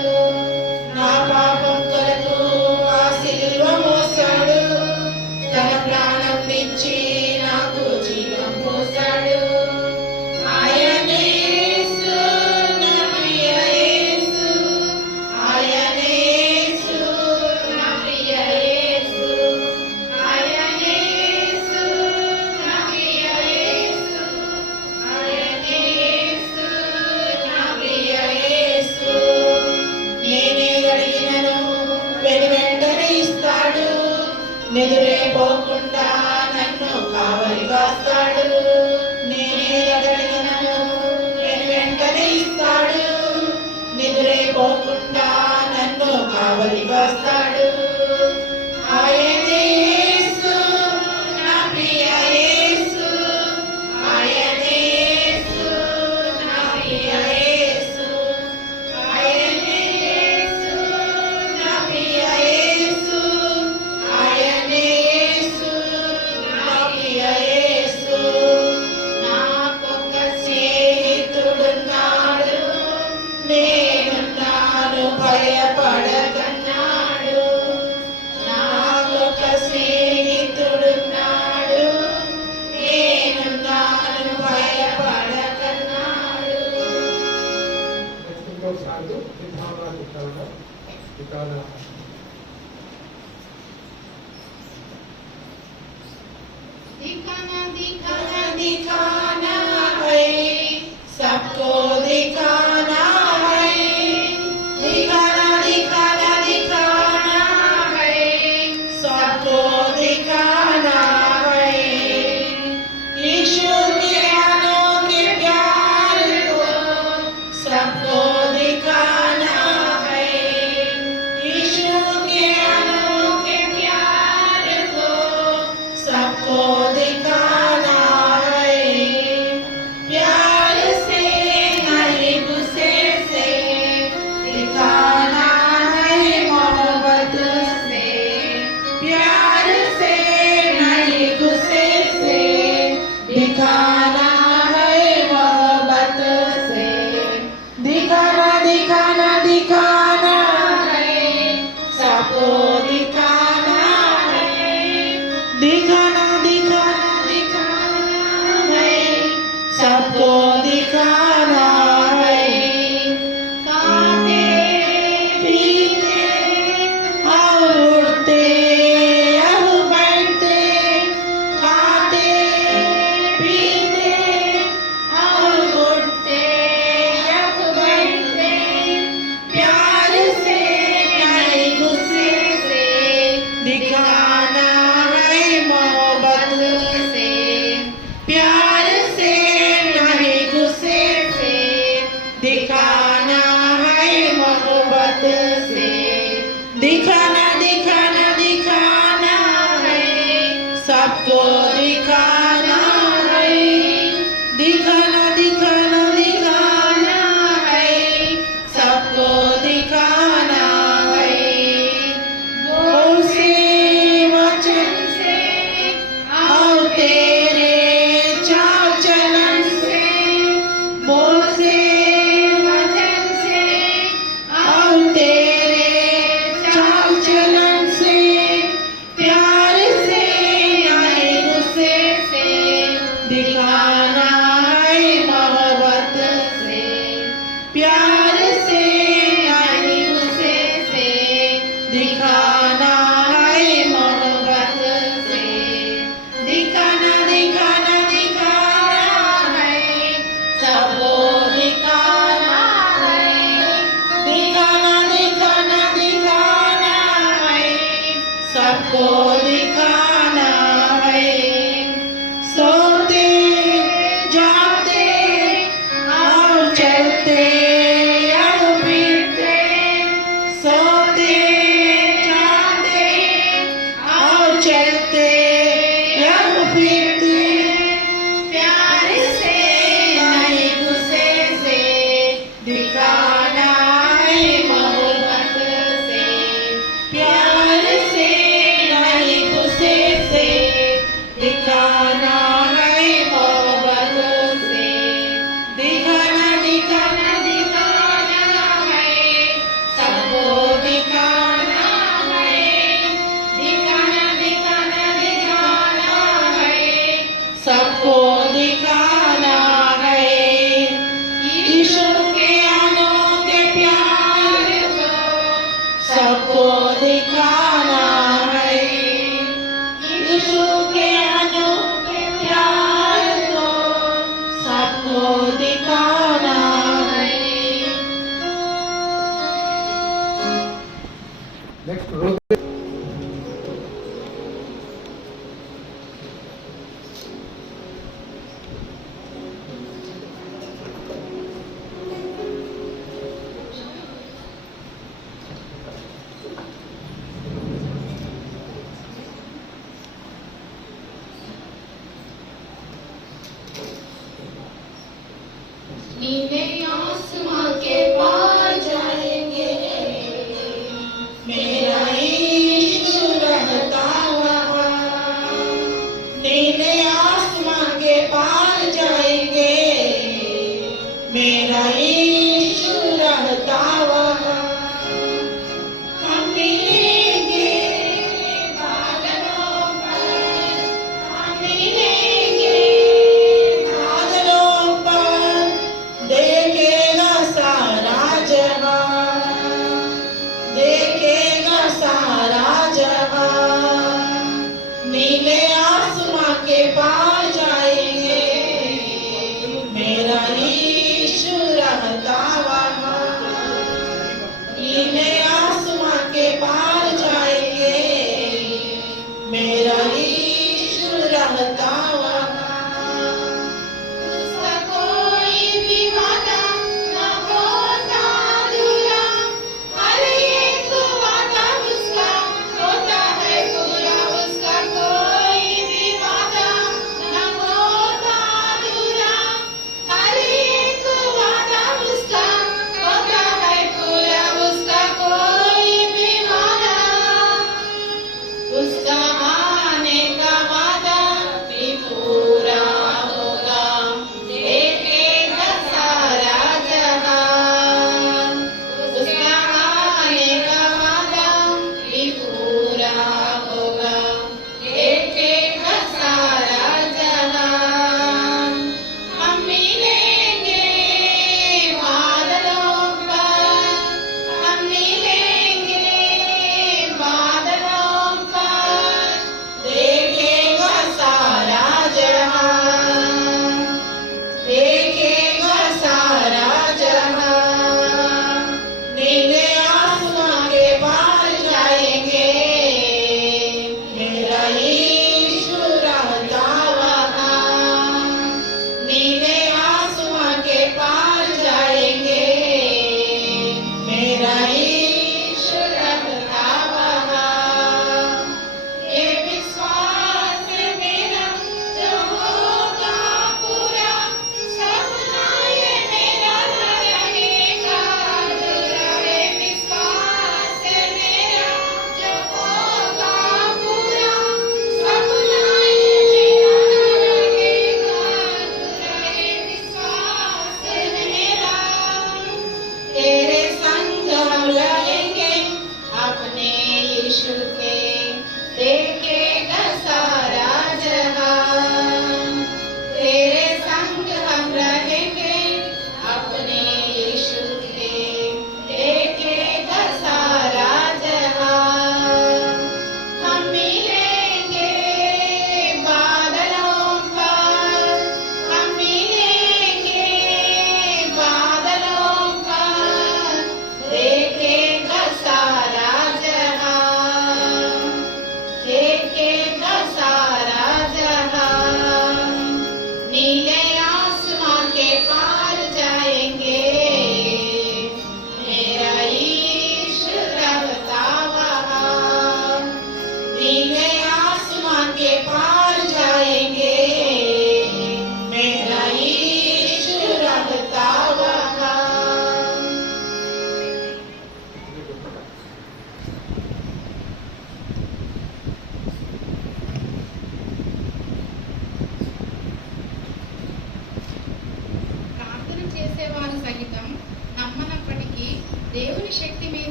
నా పాపం కొరకు ఆ సిలువ మోసాడు, తన ప్రాణం నిచ్చి నాకు జీవం పోసాడు. ఆయనే యేసు, నా ప్రియ యేసు. ఆయనే యేసు, నా ప్రియ యేసు. ఆయనే యేసు, నా ప్రియ యేసు. ఆయనే యేసు, నా ప్రియ యేసు. నేనే అడిగినను వెనువెంటనే ఇస్తాడు, నిదురే పోకుండా నన్ను కావలి కాస్తాడు. నేనే అడిగినను వెనువెంటనే ఇస్తాడు, నిదురే పోకుండా నన్ను కావలి కాస్తాడు. ఆయనే యేసు, నా ప్రియ యేసు. ఆయనే యేసు, నా ప్రియ యేసు. ఆయనే యేసు, నా ప్రియ యేసు. ఆయనే యేసు, दिखाना दिखाना दिखाना दिखाना है सबको दिखाना है दिखाना दिखाना दिखाना है सबको दिखाना है यीशु के अनोखे प्यार को सबको दिखाना है यीशु के अनोखे प्यार को सबको दिखाना है प्यार से नहीं गुस्से से दिखाना है मोहब्बत से प्यार से नहीं गुस्से से दिखाना है मोहब्बत से दिखाना दिखाना दिखाना है सबको दिखाना है दिखाना दिखाना दिखाना है सबको दिखाना है खाते पीते और उड़ते और बैठते खाते पीते और उड़ते और बैठते प्यार से नहीं गुस्से से दिखाना है मोहब्बत से प्यार से नहीं गुस्से से दिखाना है मोहब्बत से दिखाना दिखाना दिखाना है सबको दिखाना है दिखाना दिखाना दिखाना है सबको दिखाना है बोल से वचन से और तेरे चाल चलन से बोल से वचन से और तेरे चाल चलन से प्यार से नहीं गुस्से से दिखाना है मोहब्बत से प्यार से नहीं गुस्से से दिखाना है मोहब्बत से दिखाना दिखाना दिखाना है सबको दिखाना है दिखाना दिखाना दिखाना है सबको दिखाना है सोते जागते और चलते और फिरते सोते जागते और चलते और फिरते प्यार से नहीं गुस्से से दिखाना है मोहब्बत से प्यार से नहीं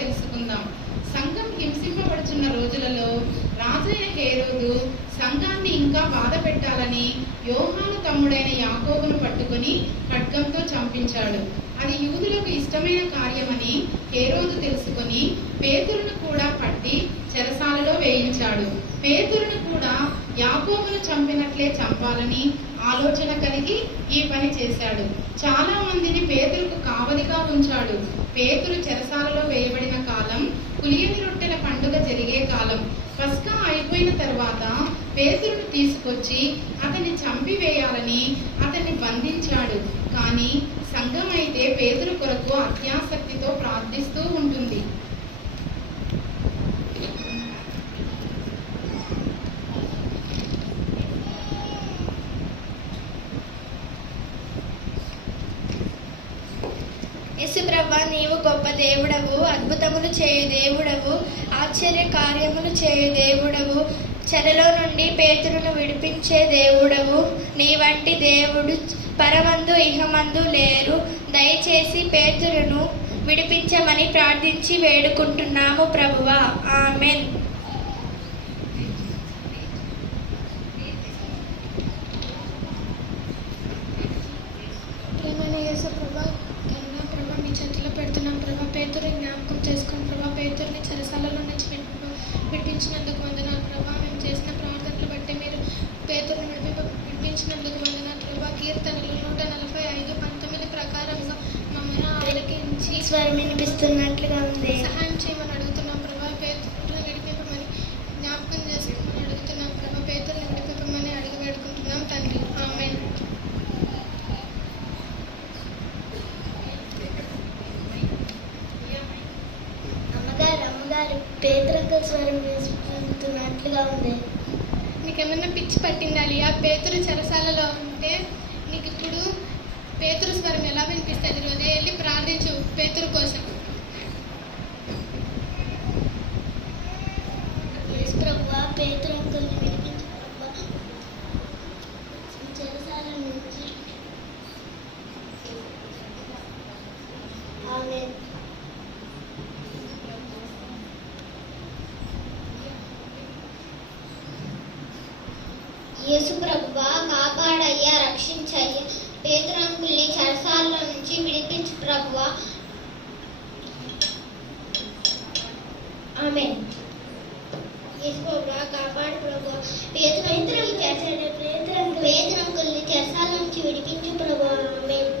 తెలుసుకుందాం. సంఘం హింసింపబడుచున్న రోజులలో రాజైన హేరోదు సంఘాన్ని ఇంకా బాధ పెట్టాలని యోహాను తమ్ముడైన యాకోబును పట్టుకుని ఖడ్గంతో చంపించాడు. అది యూదులకు ఇష్టమైన కార్యమని హేరోదు తెలుసుకొని పేతురును కూడా పట్టి చెరసాలలో వేయించాడు. పేతురును కూడా యాకోబును చంపినట్లే చంపాలని ఆలోచన కలిగి ఈ పని చేశాడు. చాలా మందిని పేతురుకు కావలిగా ఉంచాడు. పేతురు చెరసాలలో వేయబడిన కాలం పులియని రొట్టెల పండుగ జరిగే కాలం. పస్కా అయిపోయిన తర్వాత పేతురును తీసుకొచ్చి అతన్ని చంపివేయాలని అతన్ని బంధించాడు. కానీ సంఘం అయితే పేతురు కొరకు అత్యాసక్తితో ప్రార్థిస్తూ ఉంటుంది. యేసుప్రభా, నీవు గొప్ప దేవుడవు, అద్భుతములు చేయు దేవుడవు, ఆశ్చర్య కార్యములు చేయు దేవుడవు, చెరలో నుండి పేతురును విడిపించే దేవుడవు. నీ వంటి దేవుడు పరమందు ఇహమందు లేరు. దయచేసి పేతురును విడిపించమని ప్రార్థించి వేడుకుంటున్నాము ప్రభువా. ఆమెన్. ప్రేమైన యేసుప్రభా, ప్రభా మీ చేతిలో పెడుతున్నాం ప్రభా. పేతురుని జ్ఞాపకం చేసుకుని ప్రభా, పేతురుని చెరసాలలో నుంచి విడిపించినందుకు వందనాలు ప్రభా. మేము చేసిన ప్రార్థనలు బట్టి మీరు పేతురుని విడిపించినందుకు వందనాలు ప్రభా. కీర్తనలు 145:19 ప్రకారంగా మమ్మల్ని ఆలకించి స్వరం వినిపిస్తున్నట్లుగా ఉంది. సహాయం చేయమని అడుగుతున్నాం ప్రభా. పేతురుని విడిపింపమని జ్ఞాపకం చేసుకోమని అడుగుతున్నాం ప్రభా. పేతురుని విడిపింపమని అడిగి వేడుకుంటున్నాం తండ్రి. ఆమేన్. అమ్మగారు పేతురు స్వరం వినిపిస్తున్నట్లుగా ఉంది. నీకేమన్నా పిచ్చి పట్టిందా లియా? పేతురు చెరసాలలో ఉంటే నీకు ఇప్పుడు పేతురు స్వరం ఎలా వినిపిస్తుంది? రోజు వెళ్ళి ప్రార్థించు పేతురు కోసం. ప్రభువా, పేతురు అంకుల్ని వినిపించు ప్రభువా. చెరసాల నుంచి ఆమేన్. యేసు ప్రభువా, కాపాడయ్యా, రక్షించయ్యా. పేతురు అంకుల్ని చెరసాలలో నుంచి విడిపించు ప్రభువా. ఆమేన్. యేసు ప్రభువా, కాపాడు ప్రభువా. పేతురు అంకుల్ని చెరసాల నుంచి విడిపించు ప్రభువా. ఆమేన్.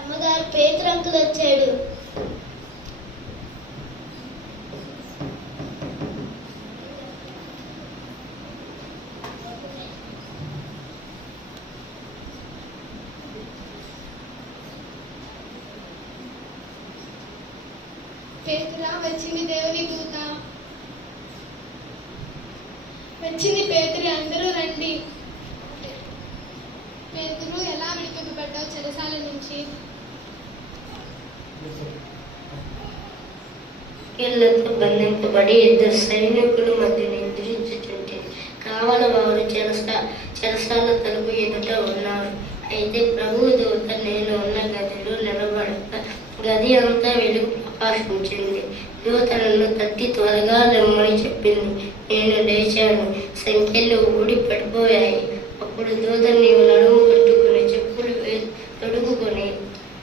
అమ్మగారు, పేతురు అంకుల్ వచ్చాడు. పేతురా, వచ్చింది దేవుని దూత, వచ్చింది పేతురు, అందరూ రండి. పేతురు, ఎలా విడిపింపబడ్డావు చెరసాల నుంచి? కీళ్లతో బంధింపబడి 2 సైనికుల మధ్య నిద్రించుచుంటే కావల వారు చెరసాల తలుపు ఎదుట ఉన్నారు. అయితే ప్రభువు దూత నేను ఉన్న గదిలో నిలబడక గది అంతా వెలుగు ప్రకాశించింది. దూత నన్ను తట్టి త్వరగా రమ్మని చెప్పింది. నేను లేచాను. సంఖ్యలు ఊడి పడిపోయాయి. అప్పుడు దూత నీవు నడుము కట్టుకుని చెప్పులు తొడుగుకొని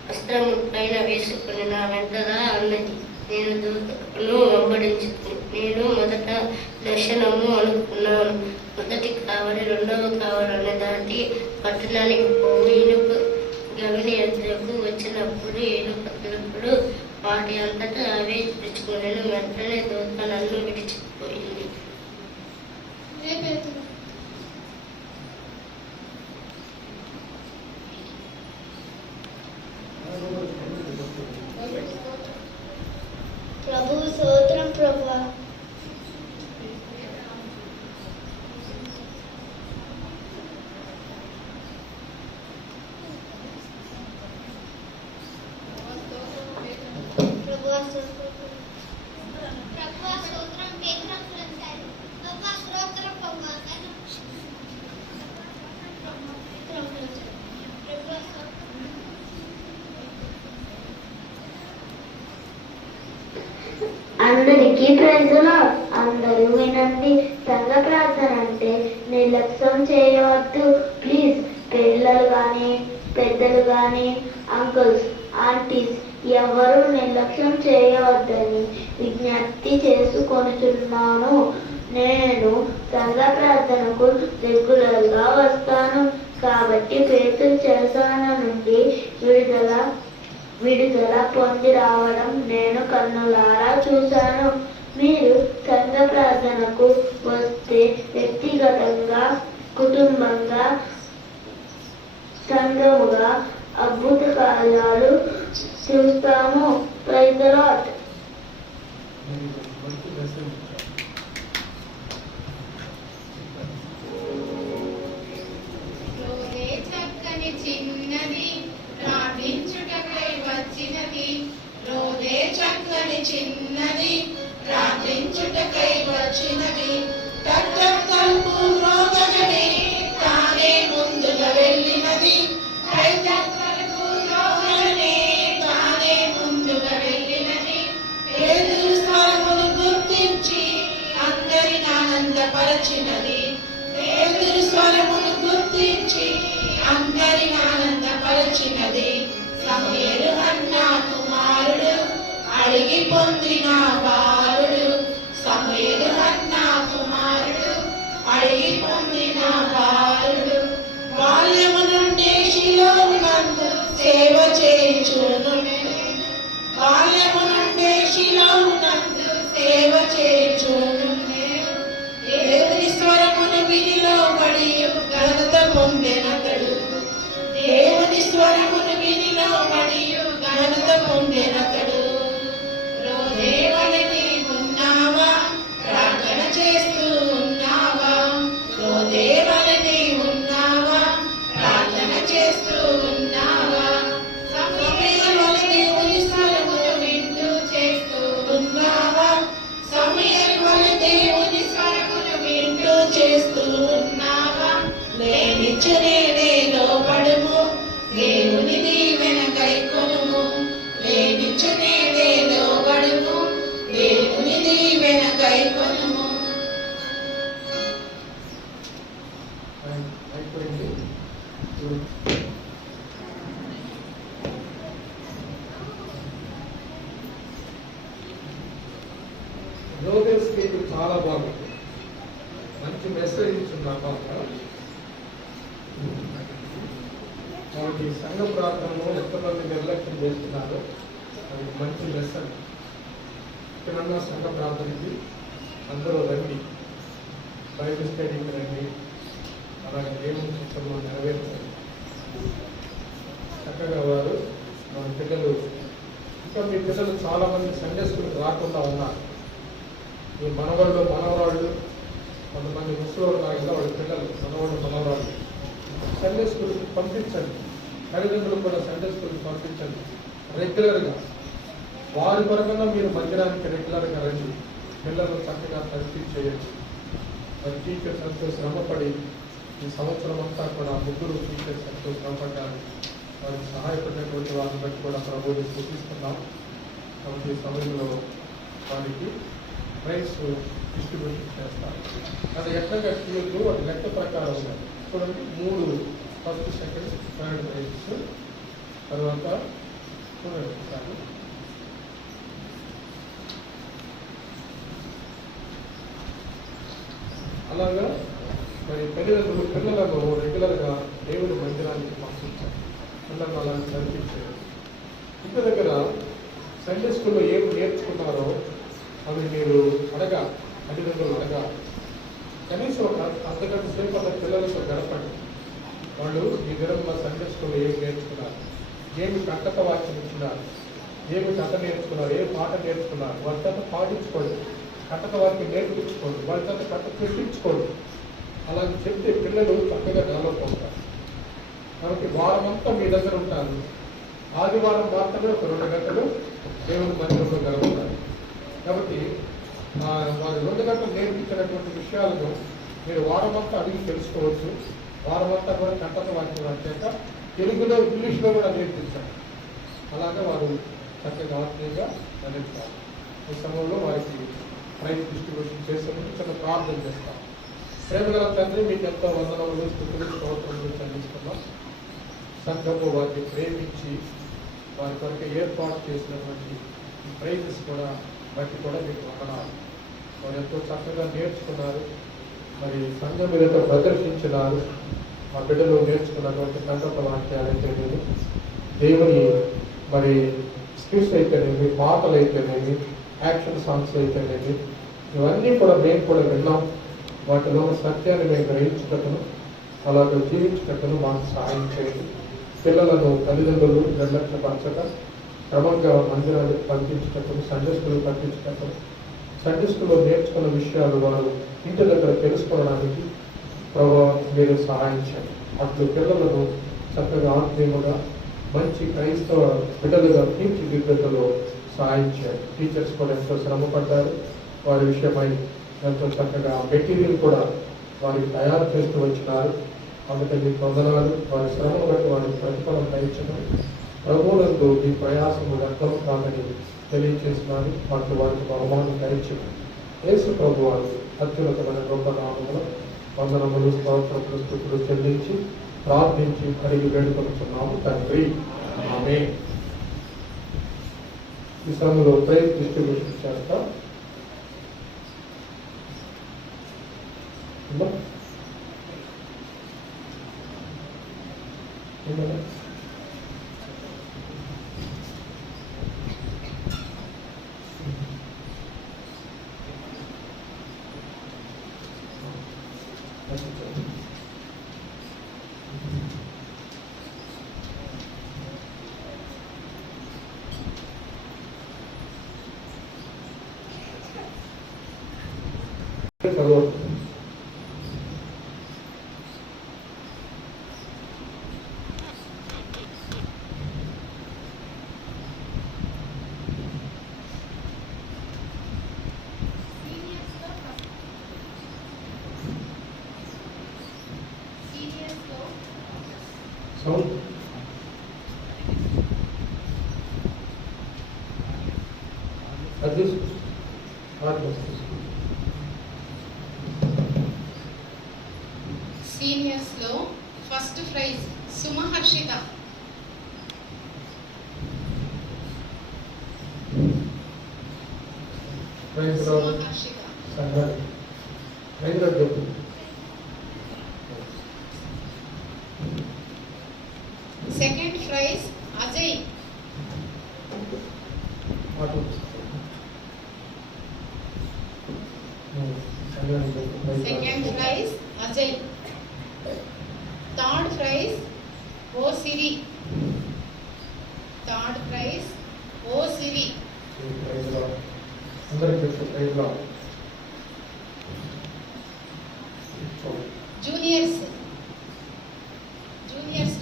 వస్త్రము పైన వేసుకుని నా వెంటరా అన్నది. నేను దూతను వెంబడించుకుని నేను మొదట దర్శనము అనుకున్నాను. మొదటి కావలి రెండవ కావలని దాటి పట్టణానికి పోయి ఇనుప గవిని ఎదురుకు వచ్చినప్పుడు ఇనుప తలుపులు వాటి అంతటా అవే తెరుచుకుని వెంటనే దూత నన్ను విడిచిపోయింది. ప్రభువు స్తోత్రం ప్రభువా. ప్రభువా స్తోత్రం. ప్రభువా స్తోత్రం. పేతురు అంకుల్ అంటారు. ప్రభువా స్తోత్రం ప్రభువా. ప్రభువా స్తోత్రం. అందరికీ ప్రైజులు. అందరూ వినండి. సంఘ ప్రార్థన అంటే నిర్లక్ష్యం చేయవద్దు. ప్లీజ్, పిల్లలు కానీ పెద్దలు కానీ అంకుల్స్ ఆంటీస్ ఎవరు నిర్లక్ష్యం చేయవద్దని విజ్ఞప్తి చేసుకొనుచున్నాను. నేను సంఘ ప్రార్థనకు రెగ్యులర్గా వస్తాను కాబట్టి పేతురు చెరసాల నుండి విడుదల పొంది రావడం నేను కన్నులారా చూశాను. మీరు సంఘ ప్రార్థనకు వస్తే వ్యక్తిగతంగా, కుటుంబంగా, సంఘముగా అద్భుత కార్యాలు చూస్తాము. Praise the Lord. చక్కని చిన్నది ప్రార్థించుటకై వచ్చినది. రోదే చక్కని చిన్నది ప్రార్థించుటకై వచ్చినది. తలుపు మ్రోగగానే తానే ముందుగా వెళ్ళినది. తలుపు మ్రోగగానే తానే ముందుగా వెళ్ళినది. పేతురు స్వరమును గుర్తించి అందరిని ఆనందపరచినది. పేతురు స్వరమును గుర్తించి అందరిని ఆనందపరచినది. సమూయేలు హన్నా కుమారుడు అడిగి పొందిన బాలుడు. సమూయేలు హన్నా కుమారుడు అడిగి పొందిన బాలుడు. బాల్యము నుండి శిలోహునందు సేవ చేయుచుండెను. బాల్యము నుండి శిలోహునందు సేవ చేయుచుండెను. దేవుని స్వరమును విని లోబడి ఘనత పొందెనతడు. దేవుని స్వరమును విని లోబడి ఘనత పొందెనతడు. రోజే వలె ఉన్నావా? ప్రార్థన చేస్తూ ఉన్నావా? రోజే వలె ఉన్నావా? ప్రార్థన చేస్తూ ఉన్నావా? సమూయేలు వలె దేవుని స్వరమును వింటూ చేస్తూ ఉన్నావా? సమూయేలు వలె దేవుని స్వరమును వింటూ చేస్తూ ఉన్నావా? లేనిచనేనే లోబడుము, దేవుని దీవెన గైకొనుము. లేనిచనేనే లోబడుము, దేవుని దీవెన గైకొనుము. అయిపోయింది. రోగల్ స్పీక్ చాలా బాగుంది. మంచి మెసేజ్ ఇచ్చింది ఆ పాప. మనకి సంఘ ప్రార్థనలో ఎంతమంది నిర్లక్ష్యం చేస్తున్నారో అది మంచి లెసన్. ఇక్కడన్నా సంఘ ప్రార్థనకి అందరూ రండి, బైబిల్ స్టడీకి రండి, అలాగే దేవుని చిత్తంలో నెరవేర్చండి. చక్కగా వారు మన పిల్లలు, ఇంకా మీ పిల్లలు చాలామంది సండే స్కూల్కి రాకుండా ఉన్నారు. మీ మనవాళ్ళు మనవరాళ్ళు, కొంతమంది ముసలివాళ్ళు లాగా వాళ్ళ పిల్లలు మనవాళ్ళు మనవరాళ్ళు సండే స్కూల్కి పంపించండి. తల్లిదండ్రులు కూడా సండే స్కూల్కి పంపించండి రెగ్యులర్గా. వారి పరంగా మీరు మందిరానికి రెగ్యులర్గా రండి. పిల్లలు చక్కగా తనిఖీ చేయండి. మరి టీచర్స్ ఎంతో శ్రమపడి ఈ సంవత్సరం అంతా కూడా ముగ్గురు టీచర్స్ ఎంతో శ్రమపడ్డారు. వారికి సహాయపడినటువంటి వారిని బట్టి కూడా ప్రభువుని స్తుతిస్తున్నాం. కాబట్టి ఈ సమయంలో వారికి ప్రైజ్ డిస్ట్రిబ్యూషన్ చేస్తారు. అది ఎట్లా తీయద్దు, అది లెక్క ప్రకారం ఉన్నాయి. చూడండి, 3 ఫస్ట్ సెకండ్ థర్డ్ ప్రైజెస్. తర్వాత చూడండి ఒకసారి అలాగా మరి తల్లిదండ్రులు పిల్లలను రెగ్యులర్గా దేవుని మందిరానికి పంపించారు. పిల్లలను అలా చదివించారు. ఇంటి దగ్గర సండే స్కూల్లో ఏం నేర్చుకున్నారో అవి మీరు తల్లిదండ్రులు అడగాలి. కనీసం ఒక అర్ధగంట సేపు అలా పిల్లలతో గడపండి. వాళ్ళు ఈ దినం మా సండే స్కూల్లో ఏం నేర్చుకున్నారు, ఏమి కంటక వాక్యం ఇచ్చినారు, ఏమి కథ నేర్చుకున్నారు, ఏ పాట నేర్చుకున్నారు, వాళ్ళ చేత పాటించుకోండి. కంటక వాక్యం నేర్పించుకోండి, వాళ్ళ చేత కథ పెట్టించుకోండి. అలా చెప్తే పిల్లలు చక్కగా డెవలప్ అవుతారు. కాబట్టి వారం అంతా మీ దగ్గర ఉంటారు. ఆదివారం మాత్రమే ఒక 2 గంటలు దేవుని మందిరంలో గడుపుతారు. కాబట్టి వారు 2 గంటలు నేర్పించినటువంటి విషయాలను మీరు వారం అంతా అడిగి తెలుసుకోవచ్చు. వారం అంతా కూడా కంటక వాక్యం వచ్చాక తెలుగులో ఇంగ్లీష్లో కూడా నేర్పించారు. అలాగే వారు చక్కగా ఆత్మీయంగా నేర్చుకోవాలి. ఈ సమయంలో వారికి ప్రైజ్ డిస్ట్రిబ్యూషన్ చేసేందుకు చిన్న ప్రార్థన చేస్తాం. ప్రేమగల తండ్రి, మీకు ఎంతో వందనములు, స్తుతులు, స్తోత్రములు చెల్లిస్తున్నాం. సంఘము వారిని ప్రేమించి వారి కొరకు ఏర్పాటు చేసినటువంటి ఈ ప్రైజెస్ కూడా బట్టి కూడా మీకు వందనాలు. వారు ఎంతో చక్కగా నేర్చుకున్నారు, మరి సంఘం మీద ప్రదర్శించినారు. ఆ బిడ్డలు నేర్చుకున్నటువంటి సంగత వాక్యాలు అయితేనేమి, దేవుని మరి స్కిల్స్ అయితేనేమి, పాటలు అయితేనేమి, యాక్షన్ సాంగ్స్ అయితేనేమి, ఇవన్నీ కూడా మేము కూడా విన్నాం. వాటిలో సత్యాన్ని మేము గ్రహించుటకును అలాగే జీవించుటకును మాకు సహాయం చేయండి. పిల్లలను తల్లిదండ్రులు నిర్లక్ష్యపరచక క్రమంగా మందిరాలకు పంపించుటకును, సండే స్కూల్ పంపించుటకును, సండే స్కూల్లో నేర్చుకున్న విషయాలు వారు ఇంటి దగ్గర తెలుసుకోవడానికి ప్రభావ మీరు సహాయం చేయండి. అట్లు పిల్లలను చక్కగా ఆత్మీయముగా మంచి క్రైస్తవ బిడ్డలుగా తీర్చిదిద్దుటలో సహాయం చేయండి. టీచర్స్ కూడా ఎంతో శ్రమ పడ్డారు. వారి విషయమై ఎంతో చక్కగా మెటీరియల్ కూడా వారికి తయారు చేస్తూ వచ్చినారు. అందుకని మీకు వందనాలు. వారి శ్రమను బట్టి వారి ప్రతిఫలం దయచడం ప్రభువులకు ఈ ప్రయాసము వ్యర్థం కాదని తెలియజేస్తున్నారు. అట్లు వారికి బహుమానం దయచడం యేసు ప్రభు వారు అత్యున్నతమైన గొప్ప నామములో వందనములు, స్తోత్రములు, స్తుతులు చెల్లించి ప్రార్థించి అడిగి వేడుకొనుచున్నాము తండ్రి. ఆమేన్. ఈ సమయంలో ప్రైజ్ డిస్ట్రిబ్యూషన్ చేస్తాం. సీనియర్స్ లో first prize Sumaharshitha. Second prize Ajay. Second prize Ajay. Third prize ఓ సిరి. థర్డ్ ప్రైజ్ ఓ సిరి. జూనియర్స్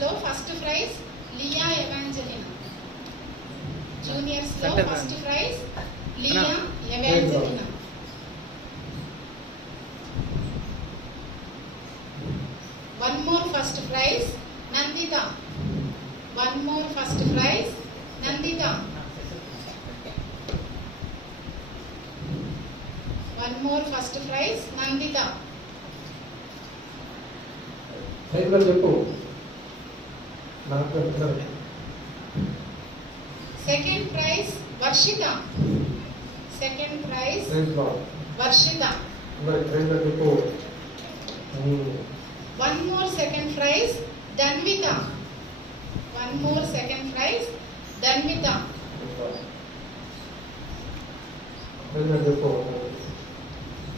లో first prize Leah Evangelina. Juniors లో first prize Leah Evangelina. One more first prize, Nandita. One more first prize, Nandita. One more first prize, Nandita. Second prize, Varshita. Second prize, Varshita. One more second prize, Danvita. One more second prize, Danvita.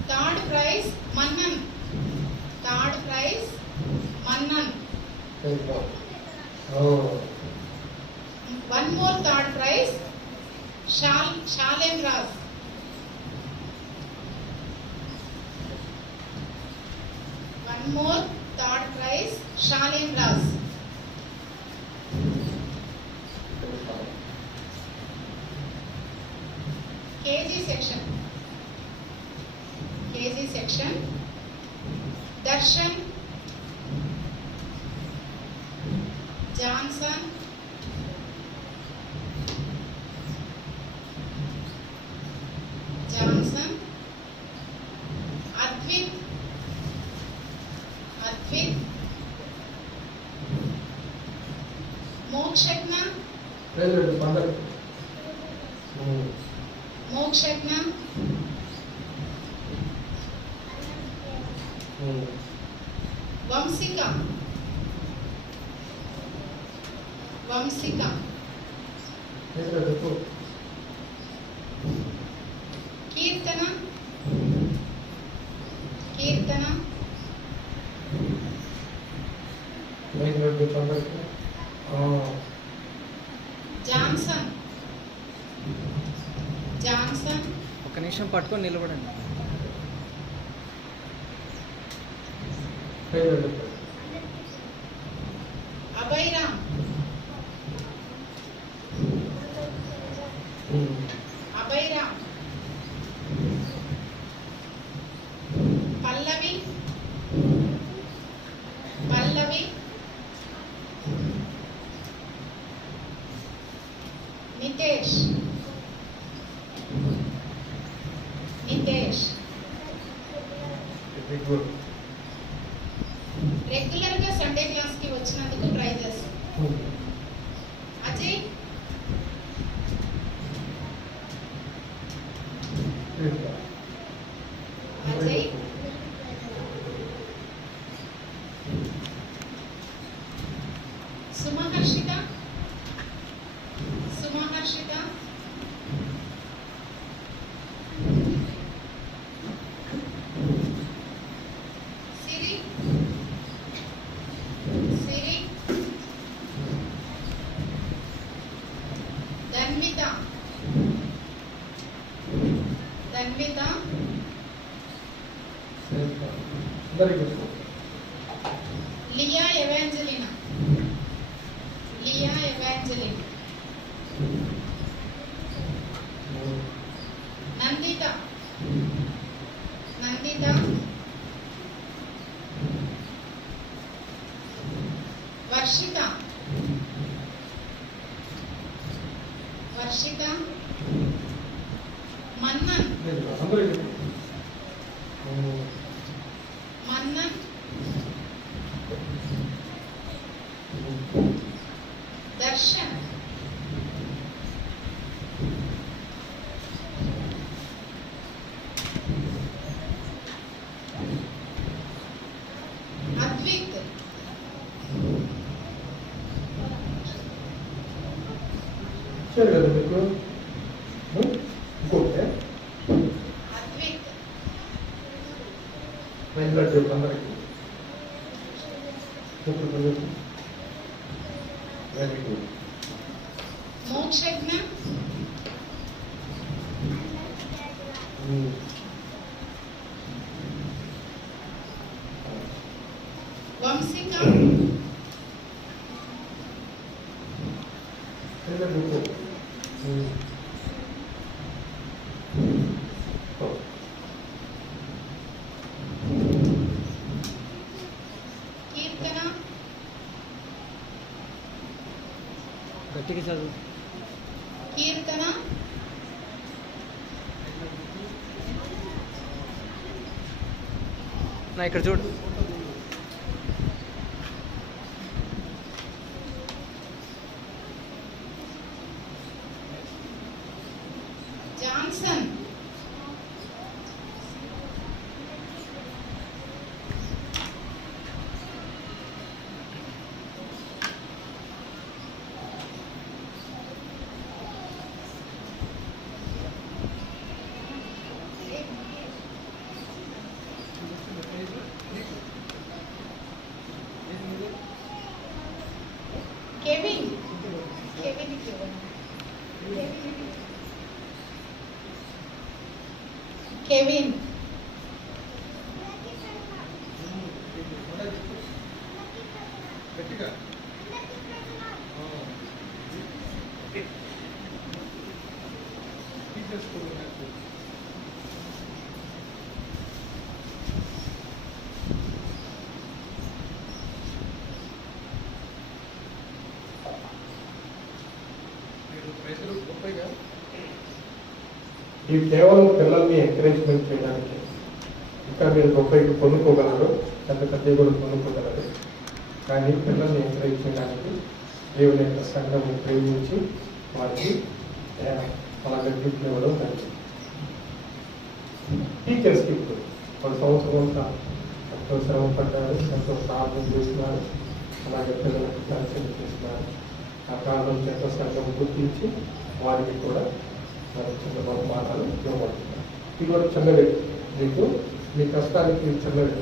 Third prize, Mannan. Third prize, Mannan. One more third prize, Shalem Raz. One more third prize, Shalem Raz. KG section. KG section. Darshan, Johnson, Johnson, Advith, Mokshagna, Mokshagna, Vamsika, Keerthana, Johnson, ఒక నిమిషం పట్టుకొని నిలబడండి. అభయరామ్, పల్లవి, నితేష్, రెగ్యులర్ గా సండే క్లాస్ కి వచ్చినందుకు prizes. Ajay, Sumaharshitha, Siri, Dhanvitha, Leah Evangelina, Nanditha, Varshitha, Mannan, Darshan, Advith, Mokshagna, Vamsika, Keerthana, గట్టిగా చదువు. నా ఇక్కడ చూడు. జాన్సన్, కెవిన్, ఇవి కేవలం పిల్లల్ని ఎంకరేజ్మెంట్ చేయడానికి. ఇంకా మీరు గొప్పకి పొందుకోగలరు, పెద్ద పెద్ద కూడా పొందుకోగలరు. కానీ పిల్లల్ని ఎంకరేజ్ చేయడానికి దేవుని యొక్క సంఘం ప్రేమించి వారికి అలాగే గిఫ్ట్ ఇవ్వడం జరిగింది. టీచర్స్కి ఇప్పుడు ఒక సంవత్సరం అంతా ఎంతో శ్రమ పడ్డారు, ఎంతో ప్రార్థన చేస్తున్నారు, అలాగే పిల్లలకు పరిచయం చేస్తున్నారు. ఆ ప్రార్థన చేత సంఘం గుర్తించి వారికి కూడా చిన్న బహుమానాలు ఇవ్వబడుతున్నారు. ఇది కూడా చిన్నది, మీకు మీ కష్టానికి చిన్నది.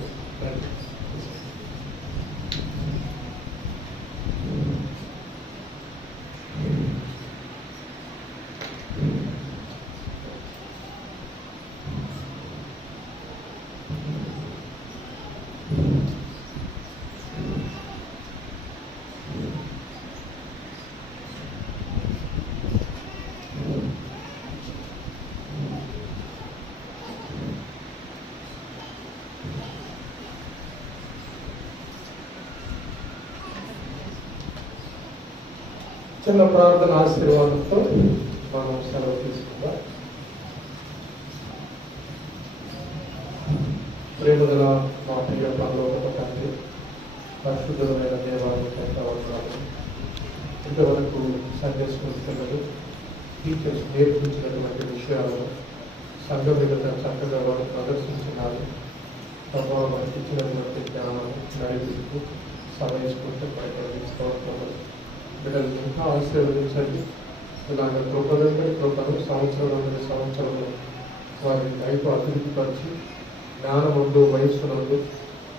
చిన్న ప్రార్థన ఆశీర్వాదంతో మనం సెలవు తీసుకుందాం. ప్రేమగల మా ప్రియ పరలోకపు తండ్రి, పరిశుద్ధమైన దేవాలయం వందనాలు. ఇంతవరకు సండే స్కూల్ పిల్లలు టీచర్స్ నేర్పించినటువంటి విషయాలను సంఘం మీద చక్కగా వారు ప్రదర్శించినారు. ప్రభావం మనకి ఇచ్చినటువంటి జ్ఞానాన్ని నడిపిస్తూ సమయస్ఫూర్తి ప్రయత్నిస్తూ బిడ్డలు ఇంకా ఆశీర్వదించండి. ఇలాగ కృపను సంవత్సరంలో వారి లైఫ్ అభివృద్ధిపరిచి జ్ఞానముందు వయస్సునందు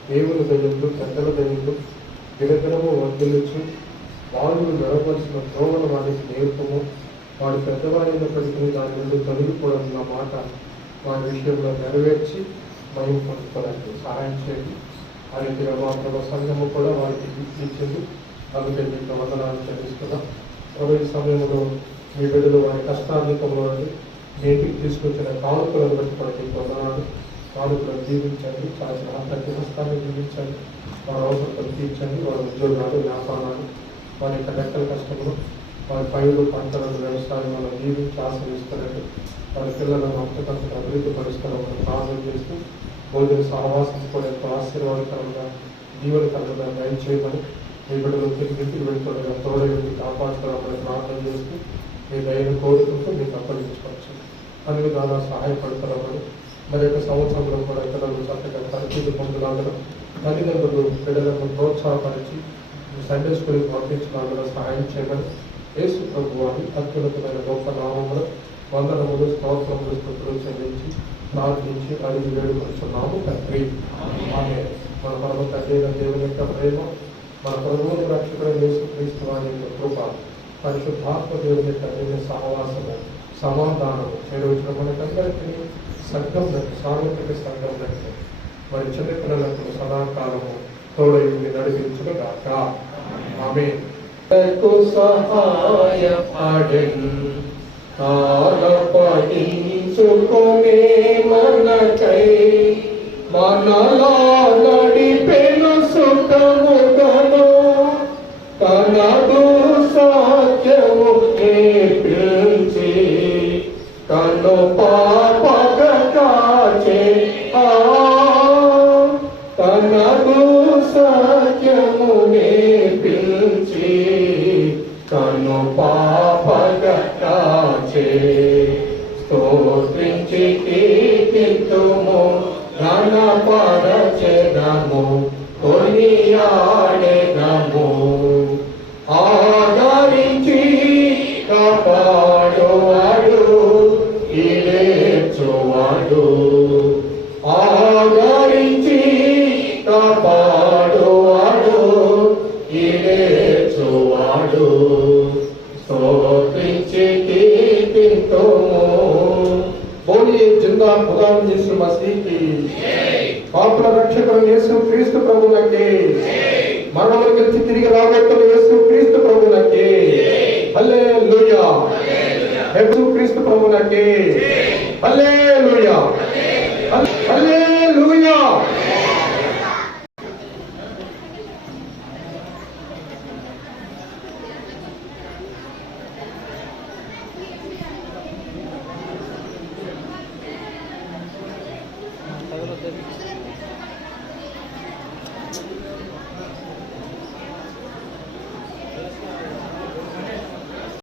దేవుని దయ్యందు పెద్దల దయ్యందు దినదినము వర్ధిల్లుచు వాళ్ళు నెరవేర్చిన త్రోవను వారికి నేర్పము. వాడు పెద్దవారైనప్పటికీ దాని నుండి తొలగిపోవడం మాట వారి విషయంలో నెరవేర్చి భయం పొందుకోవడానికి సహాయం చేయండి. ఆ రీతిగా మా ప్రభు సంఘము కూడా వారికి ఇచ్చింది. అందుకే మీకు వందనాలు చెల్లిస్తున్నాం. ఈ సమయంలో మీ బిడ్డలు వారి కష్టాధికంలో మీ ఇంటికి తీసుకొచ్చిన కానుకలను బట్టి కూడా మీకు వందనాలు. కానుకలను జీవించండి, చాచిన ప్రతి హస్తాన్ని జీవించండి. వారి అవసరాలు తీర్చండి. వారి ఉద్యోగాలు, వ్యాపారాలు, వారి యొక్క లెక్కల కష్టములు, వారి పైరు పంటలను, వ్యవసాయంలో జీవించి ఆశ్రయిస్తారండి. వారి పిల్లలను అంతకంత అభివృద్ధి పరుస్తారని ప్రార్థన చేస్తూ భోజన సహవాసం కూడా ఎంతో ఆశీర్వాదకరంగా జీవనకరంగా దయచేయమని మీ బిడ్డలు తిరిగి వెళ్తుండగా తోడని కాపాడుతారని ప్రార్థన చేస్తూ మీ దయను కోరుకుంటూ మీకు అప్పగించుకోవచ్చు. అన్ని విధాలా సహాయపడతారని మరి యొక్క సంవత్సరంలో కూడా పిల్లలు చక్కగా పరిస్థితి పొందులాగా తల్లిదండ్రులు బిడ్డలను ప్రోత్సాహపరిచి సండే స్కూల్కి పంపించడానికి సహాయం చేయమని యేసు ప్రభువు అని అత్యున్నతమైన గొప్ప నామములు వందనములు స్తోత్రములు స్తుతులు చెల్లించి ప్రార్థించి అడిగి వేడుకొచ్చున్నాము తండ్రి. ఆమేన్. మన పరమ తండ్రి దేవుని యొక్క ప్రేమ, మన ప్రభువుని రక్షకుడైన యేసుక్రీస్తు వారి యొక్క కృప, పరిశుద్ధాత్మ దేవుని యొక్క సహవాసము, సమాధానము చేరువచ్చిన మనకందరికీ సంఘం సార్వత్రిక సంఘం మరి చిన్నపిల్లలకు సదాకాలము తోడై నడిపించుగాక. ఆమేన్. సహాయపడెన్ కాలపడించుకునే మనకై మనలా నడిపెను సుఖముగను కనదు సాధ్యము నేర్పించి కను పాపగ కాచే కనదు సాధ్యము నేర్పించి కను పాపగ కాచే స్తోత్రించి కీర్తింతుము ఘనపరచెదము కొనియాడెదము ఆదరించి కాపాడువాడు ఈడేర్చువాడు ఆదరించి కాపాడువాడు ఈడేర్చువాడు స్తోత్రించి కీర్తింతుము. बोलिए जिंदा खुदा यीशु मसीह की పాపుల రక్షకుడు యేసు క్రీస్తు ప్రభువునకే మరణమును గెలిచి తిరిగి రాబోతున్న యేసు క్రీస్తు ప్రభువునకే హల్లెలూయా. యేసు క్రీస్తు ప్రభువునకే హల్లెలూయా.